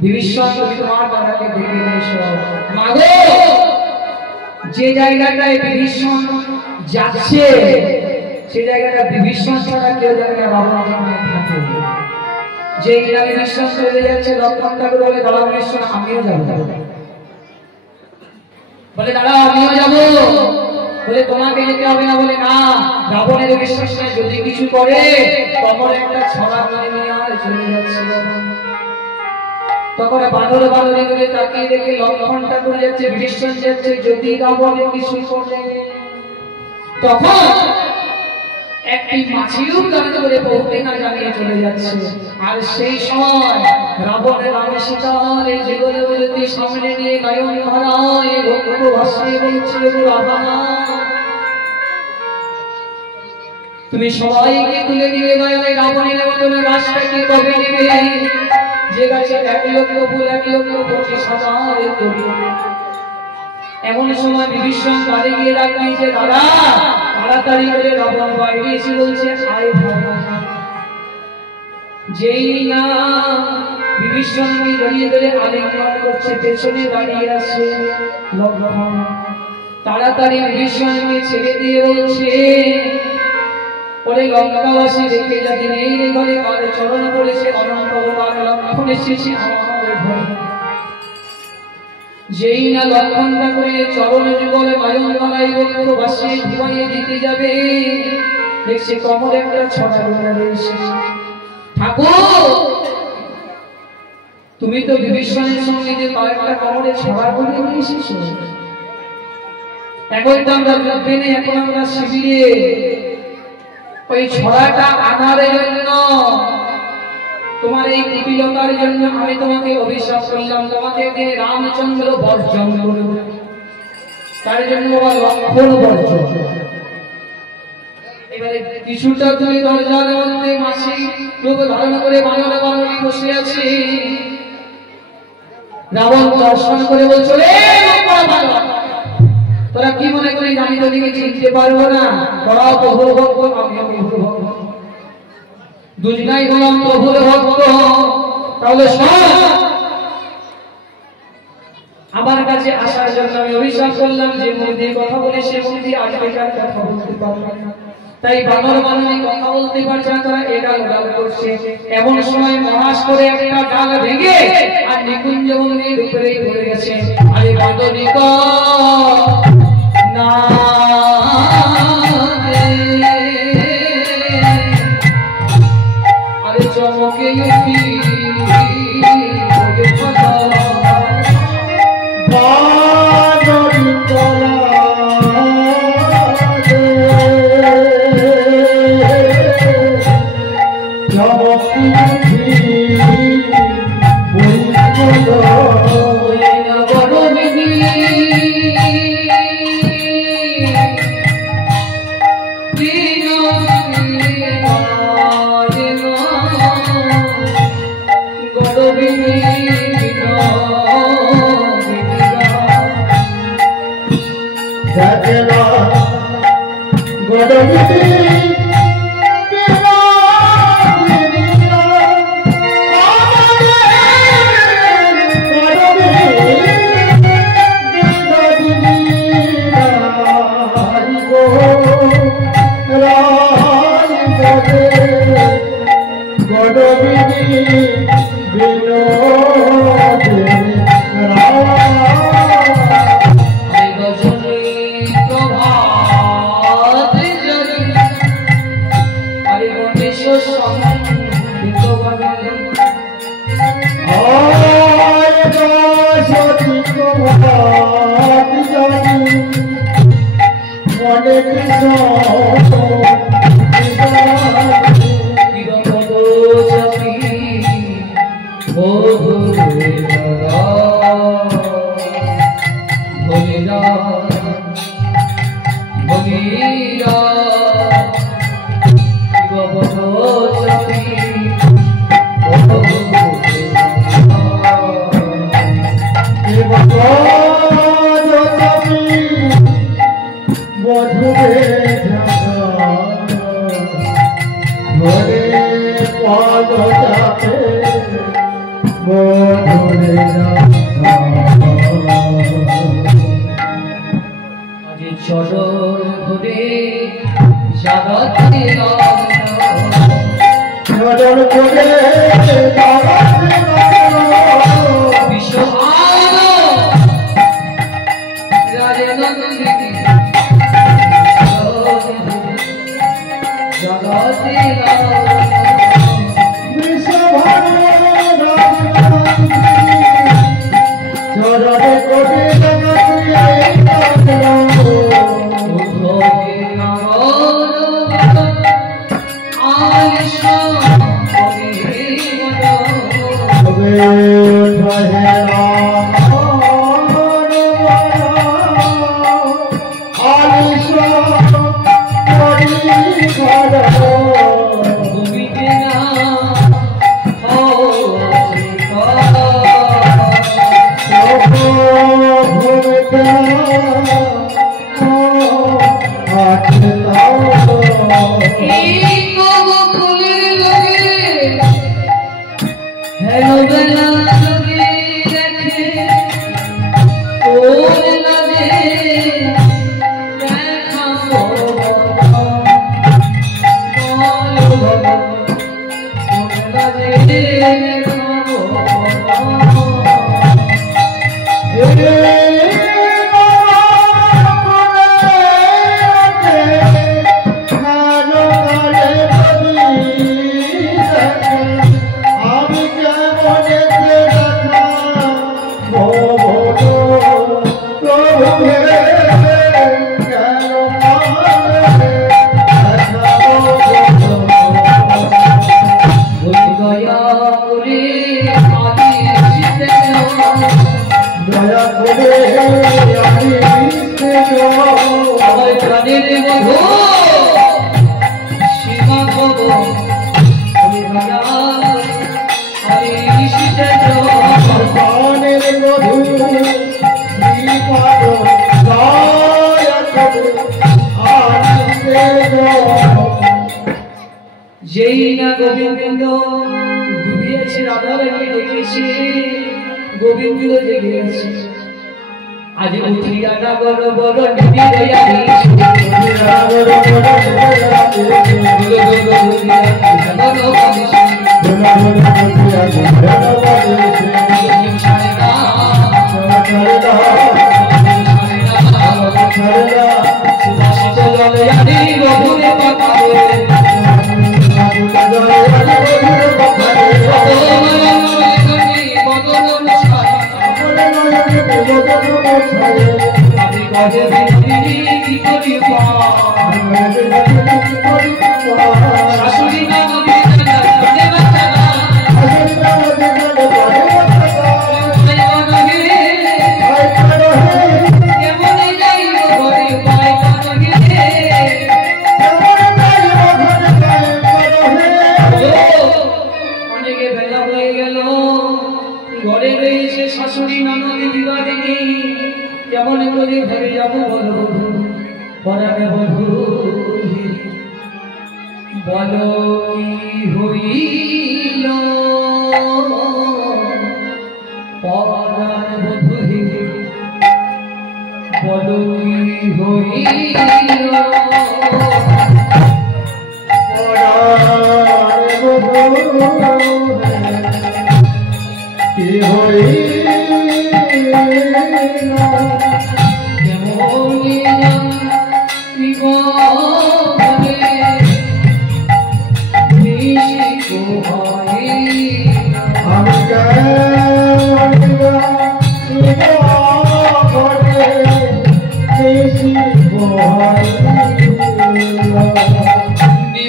বিভীষণ তুমি তোমার দাদাকে দেখে এসো। মাগো যে জায়গাটায় বিভীষণ যাচ্ছে সে জায়গাটা বিভীষণ ছাড়া কেউ জানে না রাবণ কেমন থাকে। যে গ্রামে বিভীষণ চলে যাচ্ছে লক্ষ্মণ ঠাকুর বলে দাদা বিভীষণ আমিও যাবো। বলে দাদা আমিও যাবো। বলে তোমাকে যেতে হবে না। বলে না, রাবণের বিশ্বাস নেই, যদি কিছু করে তখন একটা ছড়া নিয়ে আর চলে যাচ্ছে। তখন বানর বানরী করে তাকিয়ে দেখে লক্ষ্মণ ঠাকুর যাচ্ছে, বিভীষণ যাচ্ছে, যদি রাবণের কিছু করে তখন একটি মাছিও গান করে বহুতে না জানিয়ে চলে যাচ্ছে। আর সেই সময় রাবণের আমি সীতার এই জীবনে বলতে সামনে নিয়ে গায়ন ধরায় ভক্ত ভাসিয়ে বলছে রাধা তুমি সবাইকে তুলে দিলে গায়নে রাবণের মতন রাস্তাকে কবে নেবে? যে গাছে 1 লক্ষ ফুল 1 লক্ষ 25,000 করি। এমন সময় বিভীষণ বাড়ি গিয়ে ডাকলেন যে দাদা তাড়াতাড়ি করে রাবণ বাইরে এসে বলছে আয় ভাই। যেই না বিভীষণকে জড়িয়ে ধরে আলিঙ্গন করছে, পেছনে দাঁড়িয়ে আছে লক্ষ্মণ। তাড়াতাড়ি বিভীষণকে ছেড়ে দিয়ে বলছে ওরে লঙ্কাবাসী রেখে যাতে নেই রে ঘরে কার চরণ পড়েছে অনন্ত অবতার লক্ষ্মণ এসেছে আমার ঘরে। যেই না লক্ষ্মণটা করে চরণ যুগলে মায়ন গলায় ভক্ত বাসিয়ে ঘুমাইয়ে দিতে যাবে, দেখছে কমরে একটা ছড়া গোনা রয়েছে। ঠাকুর তুমি তো বিভীষণের সঙ্গে যে কয়েকটা কমরে ছড়া গোনা নিয়ে এসেছো, এখন তো আমরা যুদ্ধে নেই, এখন আমরা শিবিরে। ওই ছড়াটা আনার জন্য তোমার এই কুটিলতার জন্য আমি তোমাকে অভিশাপ করলাম, তোমাকে রামচন্দ্র বর্জন করব, তার জন্য লক্ষ্মণ বর্জন। এবারে কিছুটা তুই দরজার মধ্যে মাসি রূপ ধারণ করে বানর বানরী বসে আছে। রাবণ দর্শন করে বলছো রে তোরা কি মনে করি আমি তোদিকে চিনতে পারবো না? তোরাও প্রভুর ভক্ত, আমিও প্রভুর ভক্ত, দুজনাই হলাম প্রভুর ভক্ত। তাহলে আমার কাছে আসার জন্য আমি অভিশাপ করলাম যে মুখ দিয়ে কথা বলে সে মুখ দিয়ে আজকেকার কথা বলতে পারবে না। তাই বানর বানরী কথা বলতে পারছে না, তারা এগাল গাল করছে। এমন সময় মহাস করে একটা ডাল ভেঙে আর নিকুঞ্জ মন্দির উপরেই পড়ে গেছে। আরে বাদরিক না আরে চমকে উঠি Godovidi, Oh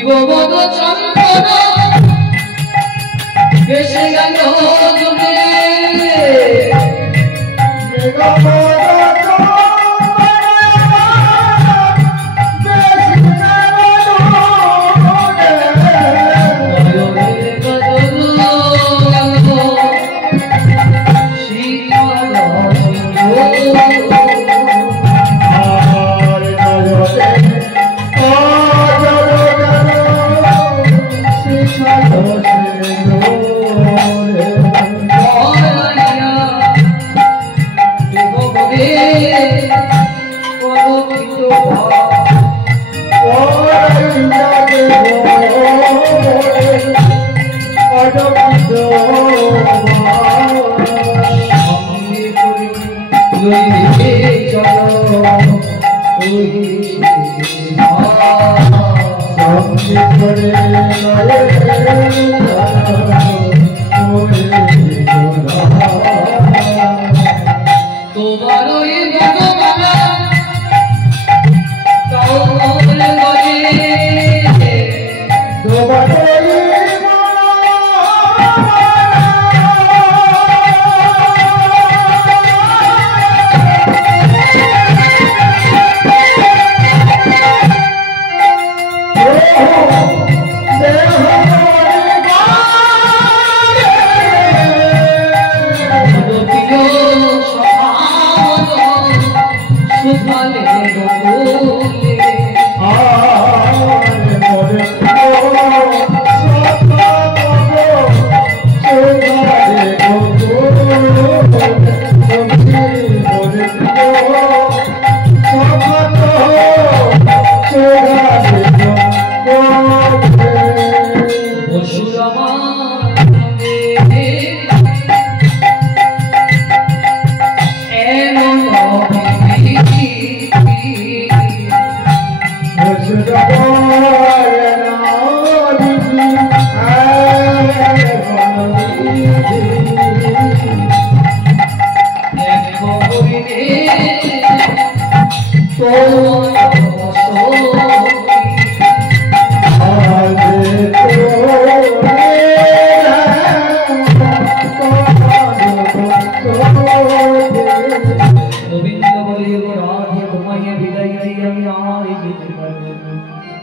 শিবমদ চন্দন এসে গেল জুড়ে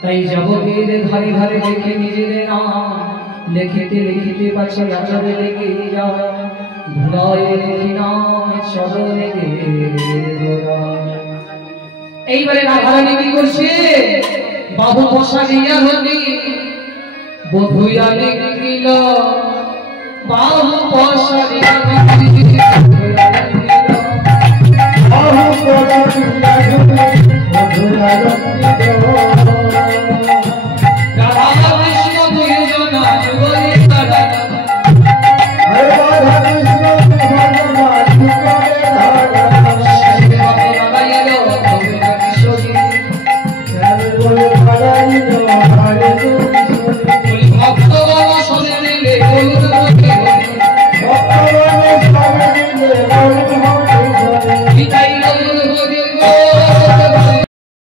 তাই জগতের ধারে ধারে দেখে নিজের নাম লিখিতে লিখিতে পাছে আচরে লেগে যায় ধুলায় লিখি নাম চরণে এইবারে রাধারানী কি করছে বাবু বসা দিয়া হলি বধুয়া লিখিল বাবু বসা দিয়া বাহু বসা দিয়া হলি বধুয়া লিখিল